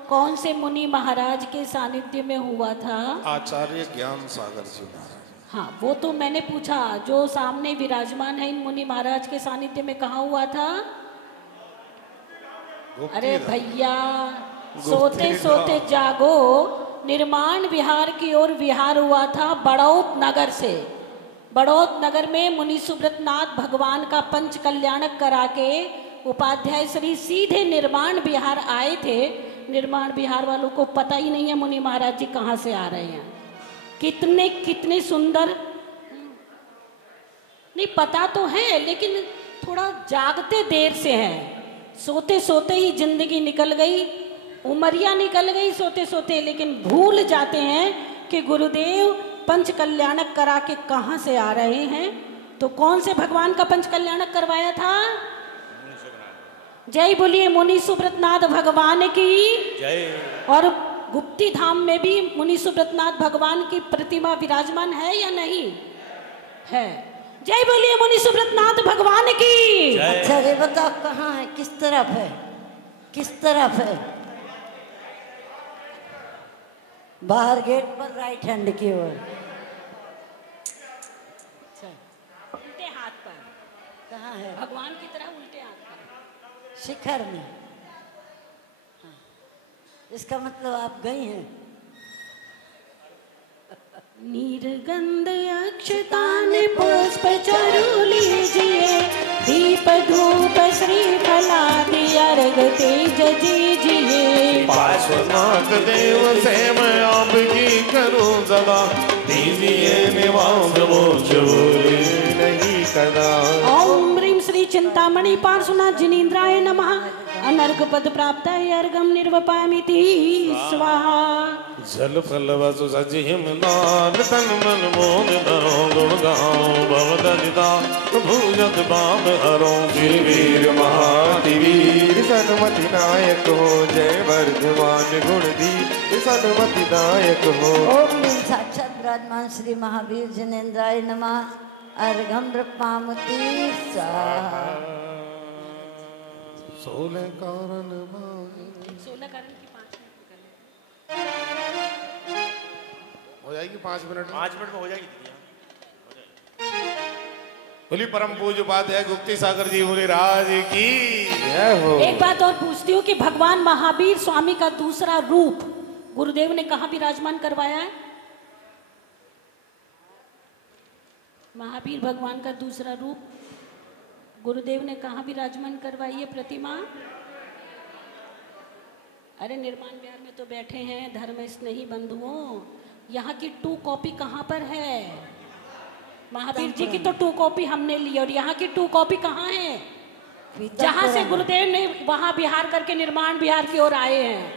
कौन से मुनि महाराज के सानिध्य में हुआ था? आचार्य ज्ञान सागर जी। हाँ, वो तो मैंने पूछा। जो सामने विराजमान है इन मुनि महाराज के सानिध्य में कहाँ हुआ था? अरे भैया, सोते सोते जागो। निर्माण विहार की ओर विहार हुआ था बड़ौत नगर से। बड़ौत नगर में मुनिषु व्रतनाथ भगवान का पंच कल्याणक करा के उपाध्याय श्री सीधे निर्माण विहार आए थे। निर्माण बिहार वालों को पता ही नहीं है मुनि महाराज जी कहाँ से आ रहे हैं। कितने कितने सुंदर, नहीं पता तो है लेकिन थोड़ा जागते देर से है, सोते सोते ही जिंदगी निकल गई, उमरिया निकल गई सोते सोते, लेकिन भूल जाते हैं कि गुरुदेव पंच कल्याणक करा के कहाँ से आ रहे हैं। तो कौन से भगवान का पंच कल्याणक करवाया था? जय बोलिए मुनि सुब्रतनाथ भगवान की जय। और गुप्ती धाम में भी मुनि सुब्रतनाथ भगवान की प्रतिमा विराजमान है या नहीं है? जय बोलिए मुनि सुब्रतनाथ भगवान की। अच्छा ये बताओ कहाँ है, किस तरफ है, किस तरफ है? बाहर गेट पर राइट हैंड की ओर। उल्टे हाथ पर। कहाँ है? भगवान की तरह उल्टे हाथ पर, शिखर में। हाँ। इसका मतलब आप गई हैं। निर्गंध अक्षतान पुष्प चरु लीजिए, दीप धूप श्रीफलादि अर्घ तेज दीजिए। पार्श्वनाथ देव से मैं आपकी करूं सदा, दीजिए निवास मोक्ष भूले नहीं कदा। ओम ह्रीं श्री चिंतामणि पार्श्वनाथ जिनेन्द्राय नमः। अनर्घ पद प्राप्त अर्घम निर्वपामिति स्वाहा। जल फल वसु सजि हिमनाद, तन मन मोद धरो गुण गाओ भवदलिता, भूजत बाम हरो गिर वीर महातिवीर। सन्मति नायक हो जय वर्धमान गुण दी, सन्मति नायक हो। ओम नीम साक्षात विराजमान श्री महावीर जिनेन्द्राय नमः। अर्घम नृपामति स्वाहा। 16 कारण 16 कारण की 5 मिनट कर ले। हो जाएगी 5 मिनट। 5 मिनट में हो जाएगी दीदी। बोली परम पूज्य बात है गुप्ती सागर जी बोले राज की जय हो। एक बात और पूछती हूँ कि भगवान महावीर स्वामी का दूसरा रूप गुरुदेव ने कहाँ विराजमान करवाया है? महावीर भगवान का दूसरा रूप गुरुदेव ने कहाँ विराजमान करवाई है प्रतिमा? अरे निर्माण विहार में तो बैठे हैं धर्म स्नेही बंधुओं, यहाँ की 2 कॉपी कहाँ पर है? महावीर जी की तो 2 कॉपी हमने ली और यहाँ की 2 कॉपी कहाँ है? जहाँ से गुरुदेव ने वहाँ बिहार करके निर्माण बिहार की ओर आए हैं,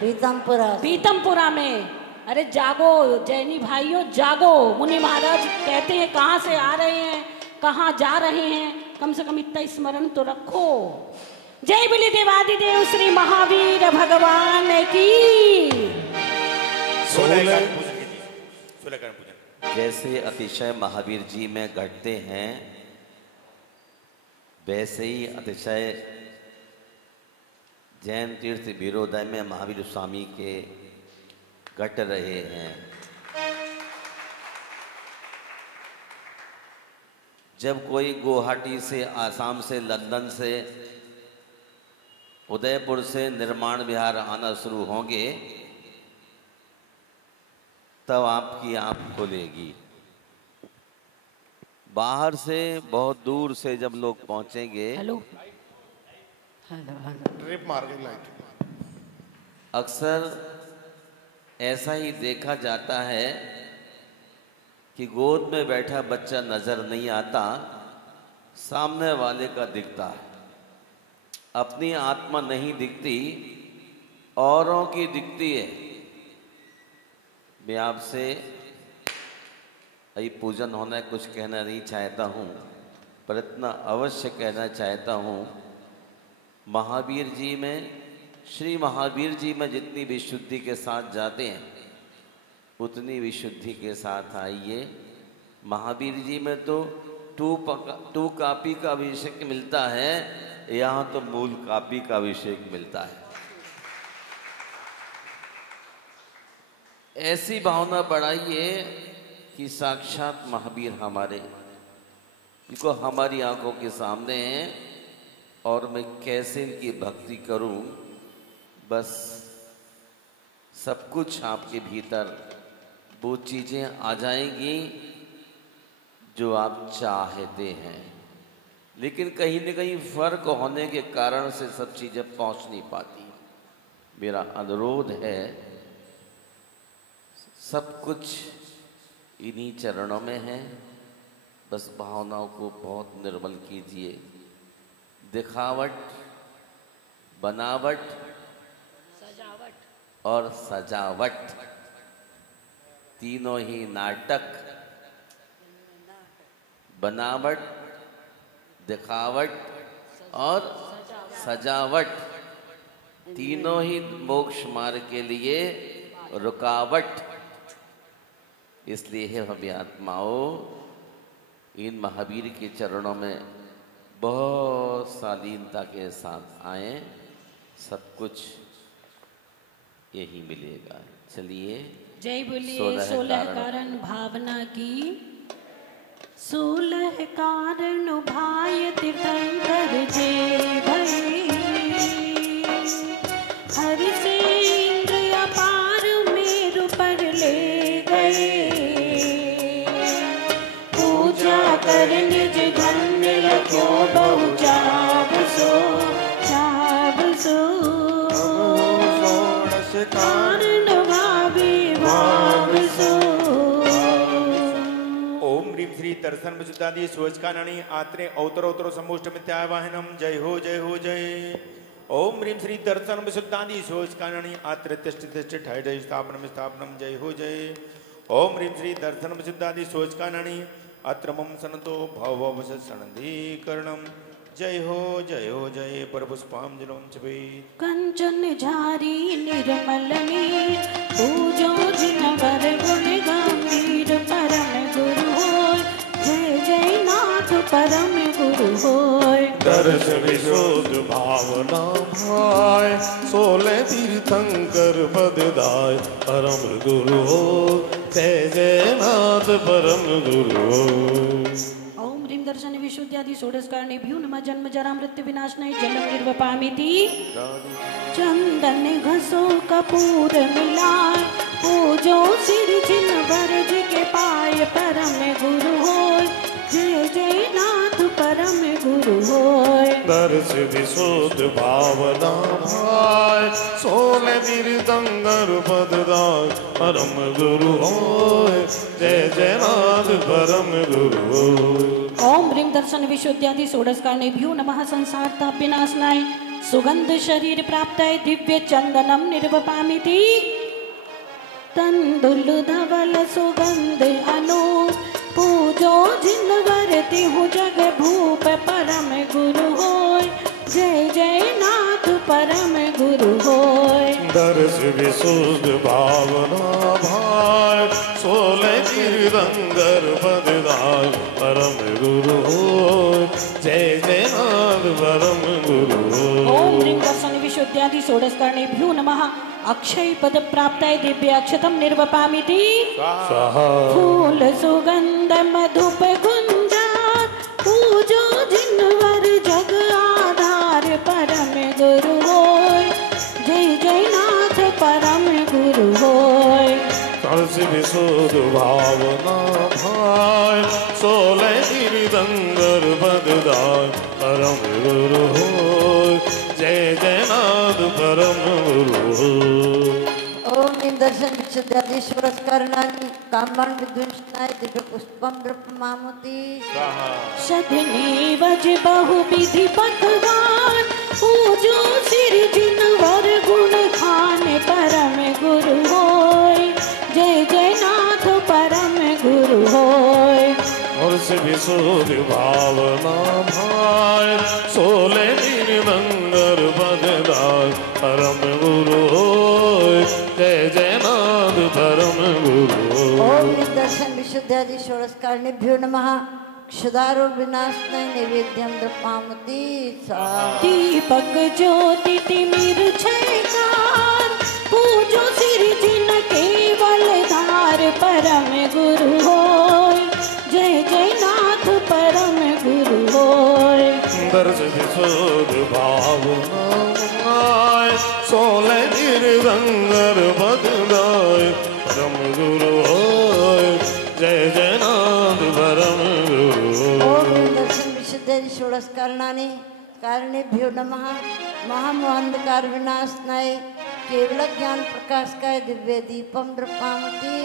पीतमपुरा में। अरे जागो जैनी भाइयों जागो, मुनि महाराज कहते हैं कहाँ से आ रहे हैं, कहाँ जा रहे हैं, कम से कम इतना स्मरण तो रखो। जय बोले देवादिदेव श्री महावीर भगवान की। 16 कारण पूजन। जैसे अतिशय महावीर जी में घटते हैं, वैसे ही अतिशय जैन तीर्थ वीरोदय में महावीर स्वामी के घट रहे हैं। जब कोई गुवाहाटी से, आसाम से, लंदन से, उदयपुर से निर्माण विहार आना शुरू होंगे तब आपकी आँख खुलेगी। बाहर से बहुत दूर से जब लोग पहुंचेंगे, हेलो ट्रिप मार गई लाइट। अक्सर ऐसा ही देखा जाता है कि गोद में बैठा बच्चा नजर नहीं आता, सामने वाले का दिखता है। अपनी आत्मा नहीं दिखती, औरों की दिखती है। मैं आपसे अभी पूजन होना है, कुछ कहना नहीं चाहता हूँ, पर इतना अवश्य कहना चाहता हूँ, महावीर जी में, श्री महावीर जी में जितनी विशुद्धि के साथ जाते हैं उतनी विशुद्धि के साथ आइए। महावीर जी में तो 2 कॉपी का अभिषेक मिलता है, यहाँ तो मूल कॉपी का अभिषेक मिलता है। ऐसी भावना बढ़ाइए कि साक्षात महावीर हमारे, इनको हमारी आंखों के सामने हैं और मैं कैसे इनकी भक्ति करूं, बस सब कुछ आपके भीतर वो चीज़ें आ जाएंगी जो आप चाहते हैं, लेकिन कहीं न कहीं फ़र्क होने के कारण से सब चीज़ें पहुंच नहीं पाती। मेरा अनुरोध है, सब कुछ इन्हीं चरणों में है, बस भावनाओं को बहुत निर्मल कीजिए। दिखावट, बनावट और सजावट तीनों ही नाटक, बनावट, दिखावट और सजावट तीनों ही मोक्ष मार्ग के लिए रुकावट। इसलिए है हम आत्माओं इन महावीर के चरणों में बहुत शालीनता के साथ आए, सब कुछ यही मिलेगा। चलिए जय बोलिए 16 कारण भावना की। 16 कारण भाय तीर्थंकर जे भई, हर से इंद्र अपार मेरु पर ले गए, पूजा कर निज धन्य रखो बहु चाव सो, चाव सो। कारण भावी भाव सो। ओम ह्रीं श्री दर्शन विशुद्धादि सोचकाननी आत्रे अवतरोत्तरो समोष्ट मिथ्यावाहनम। जय हो जय हो जय। ओम ह्रीं श्री दर्शन विशुद्धादि सोचकाननी आत्रे तिष्ठ तिष्ठ ठय ठय स्थापनम स्थापनम। जय हो जय। ओम ह्रीं श्री दर्शन विशुद्धादि सोचकाननी अत्र मम सनतो भववश सनधीकरणम। जय हो जय। परपुष्पांजलिं चपेत। कंचन झारी निर्मल नीर, पूजो जिनवर गुण गंभीर, परम गुरु होय। जय जय नाथ परम गुरु होय। दर्श विशुद्ध भावना भाय, 16 तीर्थंकर पददाय, परम गुरु हो। जय जय नाथ परम गुरु हो। ओम ह्रीं दर्शन विशुद्ध्यादि षोडशकारणेभ्यो नमः। जन्म जरा मृत्यु विनाशनाय जन्म निर्वपामिति। चंदन घसो कपूर मिलाय, पूजो सिर जिनवर जी के पाय, परम गुरु होय। जय जय नाथ परम गुरु होय। दर्श विशुद्ध भावना भाय, 16 तीर्थंकर पददाय, परम गुरु होय। जय जय नाथ परम गुरु होय। ओम ह्रीं दर्शन विशुद्ध्यादि षोडशकारणेभ्यो नमः। संसार ताप विनाशनाय सुगंध शरीर प्राप्ताय, दिव्य चंदनम निर्वपामिति। तंदुल धवल सुगंध अनूप, पूजो जिनवर तिहु जग भूप, परम गुरु होय। जय जय नाथ परम गुरु होय। दर्श विशुद्ध भावना भाय, 16 तीर्थंकर पददाय, परम गुरु होय। जय जय नाथ परम गुरु होय। ओम ह्रीं दर्शन विशुद्ध्यादि षोडशकारणेभ्यो नमः। अक्षय पद प्राप्ताय दिव्य अक्षतम निर्वपामिति। फूल सुगंध मधुप गुंजार, पूजो जिनवर जग आधार, परम गुरु होय। जय जय नाथ परम गुरु होय। दर्श विशुद्ध भावना भाय, 16 तीर्थंकर पददाय, परम गुरु होय। जय जय नाथ परम गुरु होय। ओम ह्रीं दर्शन विशुद्धादि षोडशकारणनि कामान् विध्वंसनाय दिव्य पुष्पम द्रव्यमामुति। सधनी वज बहु विधि पकवान, पूजो सिर जिनवर गुण खान, परम गुरु होय। जय जय नाथ परम गुरु होय। दर्श विशुद्ध भावना भाय, 16 तीर्थंकर पददाय, परम गुरु होय। जय जय नाथ परम गुरु होय। ओम ह्रीं दर्शन विशुद्धादि षोडशकारणेभ्यो नमः। क्षुधारो विनाशनाय नैवेद्यम द्रव्यमामुति। दीपक ज्योति तिमिर छयकार, पूजो सिर जिन केवल धार, परम गुरु होय। जय जय नाथ परम गुरु होय। दर्श विशुद्ध भावना भाय, 16 तीर्थंकर पददाय, परम गुरु होय। जय जय नाथ परम गुरु होय। ओम ह्रीं दर्शन विशुद्धादि षोडशकारणनि कारणेभ्यो नमः। महामोहांधकार विनाशनाय केवल ज्ञान प्रकाश का दिव्य दीपम नृपामती।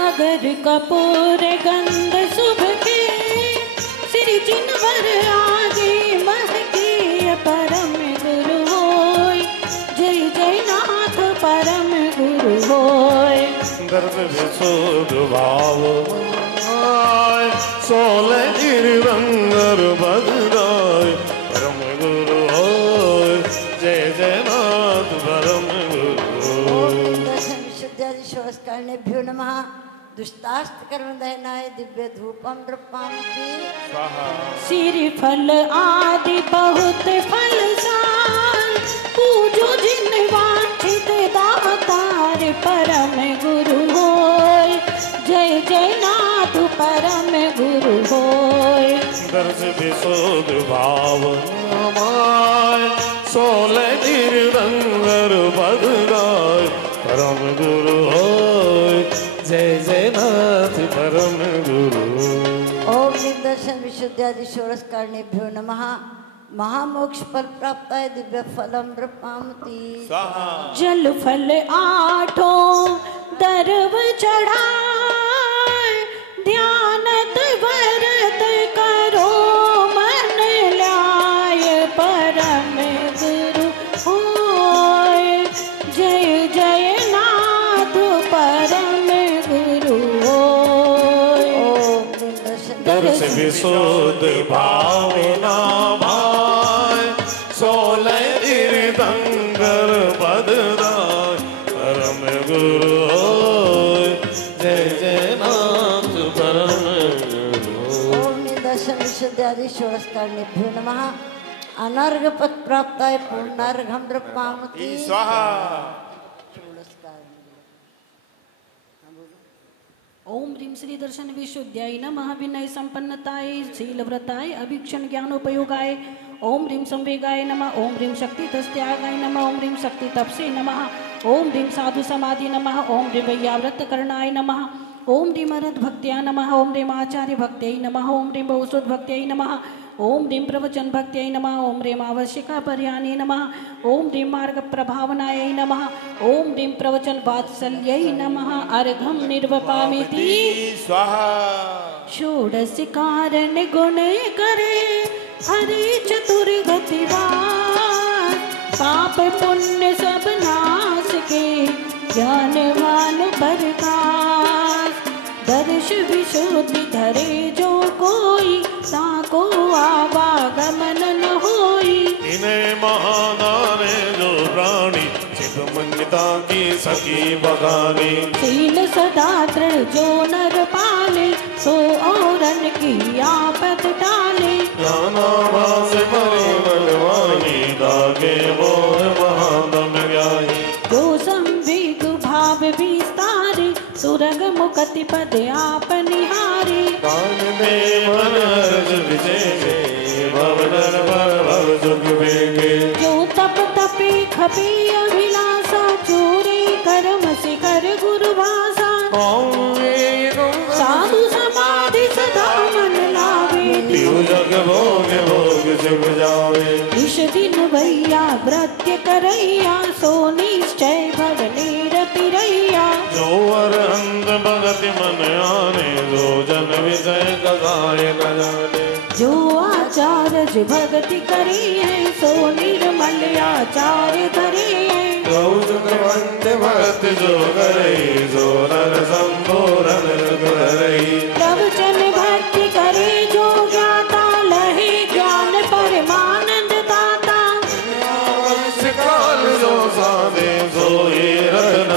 अगर कपूर गंध शुभ के श्री जिनवर आगे महके परम गुरु होय। जय जय नाथ परम गुरु होय। दर्द विशोध भाव सोले गिरंगर बदराय परम गुरु होय। जय जय नाथ परम गुरु होय। दर्शन विशुद्धादि षोडशकारिणेभ्यो नमः। दुष्टास्त कर्मदहनाय दिव्य धूपम नृपामती। सिर फल आदि बहुत फल सार पूजो जिन वांछित दातार परम गुरु होय। जय जय नाथ परम गुरु होय। दर्श विशोध भाव सोले गिरंगर बदराय परम गुरु होय। जय जय नाथ परम गुरु। ओम दर्शन विशुद्धादि षोडशकारिणेभ्यो नमः। महामोक्ष फल प्राप्त है दिव्य फलम नृपामती। जल फल आठों दरव चढ़ाए ध्यानत व्रत करो मन लाय परम गुरु होय। जय जय नाथ परम गुरु होय। दर्श विशोध भावना भाय सोले गिरधंगर बदराय परम गुरु होय। जय जय नाथ परम गुरु। ओम दर्शन विशुद्धादि षोडशकारिणेभ्यो नमः। अनर्घ पद प्राप्त है पूर्णार्घम नृपामती। स्वाहा। ओम ह्रीं श्री दर्शन विशुद्ध्याय नमः। विनय संपन्नताय शील व्रताय अभीक्षण ज्ञानोपयोगाय ओम ह्रीं संवेगाय नमः। ओम ह्रीं शक्ति तस्त्यागाय नमः। ओम ह्रीं शक्ति तपसे नमः। ओम ह्रीं साधु समाधि नमः। ओम ह्रीं वैयाव्रत करणाय नमः। ओम ह्रीं अरद भक्त्या नमः। ओम ह्रीं आचार्य भक्त्यै नमः। ओम ह्रीं बहुसुत भक्त्यै नमः। ओम ह्रीं प्रवचन भक्त्यै नमः। ओम ह्रीं आवश्यका पर्याये नमः। ओम ह्रीं मार्ग प्रभावनाय नमः। ओम ह्रीं प्रवचन वात्सल्यै नमः। अर्घं निर्वपामिति स्वाहा। षोडश कारण गुण करे हरे चतुर्गतिवार पाप पुण्य सब नाश के ज्ञानवान प्रकाश। दर्श विशुद्धि धरे जो कोई ताको आवागमन न होई। इन्हें महादाने जो प्राणी चितमन्यता की सखी बगानी। शील सदा दृढ़ जो नर पाले सो औरन की आपत टाले। ज्ञानाभास मरे बलवानी दागे मोह महादम ज्ञानी। जो संवेग भाव विस्तारे सुरग मुकति पद आप निहारे। दान दे मन हर्ष विजय भवनर भर भव सुख बेगे। जो तप तपे खपे अभिलाषा चोरे कर्म से कर गुरु भाषा। साधु समाधि सदा मन लावे जग भोग भोग जुग जावे। इस दिन भैया व्रत्य करैया सो निश्चय भव निरति रैया। जो अरहंत भगत मन आने जो जन विजय कगाए न जाने। जो आचार्य भक्ति करी है सो निर्मल आचार्य धरे है। भक्त जो करे जो नर संबोधन करे। प्रवचन भक्ति करे जो ज्ञाता लहे ज्ञान परमानंद दाता। काल जो साधे जो ये रत्न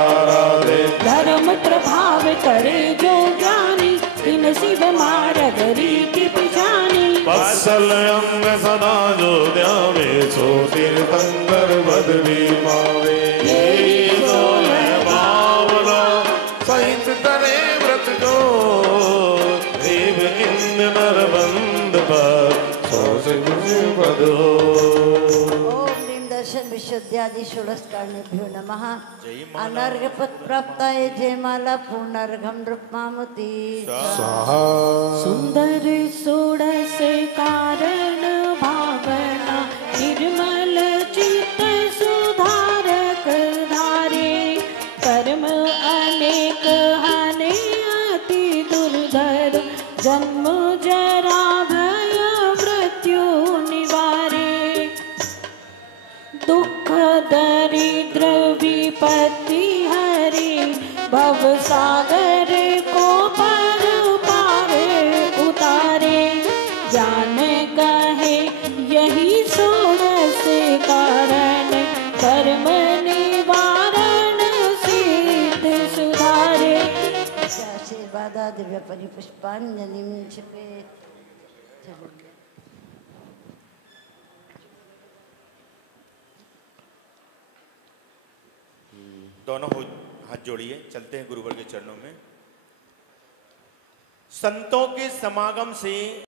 आराधे। धर्म प्रभाव करे जो ज्ञानी इन शिव मार्ग रीति पिछानी। वत्सल अंग सदा जो ध्यावे सो तीर्थंकर बदली पावे। ये जो है भावना सहित करे व्रत को देव इंद नर बंद पर सो सिंह पद हो। दर्शन विशुद्ध्यादि षोडशकारिणेभ्यो नमः। अनर्घ पद प्राप्त है जयमाला पूर्णार्घम नृपामती। सुंदर षोडश कारण भावना निर्मल चित्त सुधा। सागर को पर पार उतारे, ज्ञान कहे यही सोरस कारण, कर्म निवारण सिद्ध सुधारे। आशीर्वाद दिव्य परिपुष्पांजलि छिपे। दोनों हाथ जोड़िए, चलते हैं गुरुवर के चरणों में। संतों के समागम से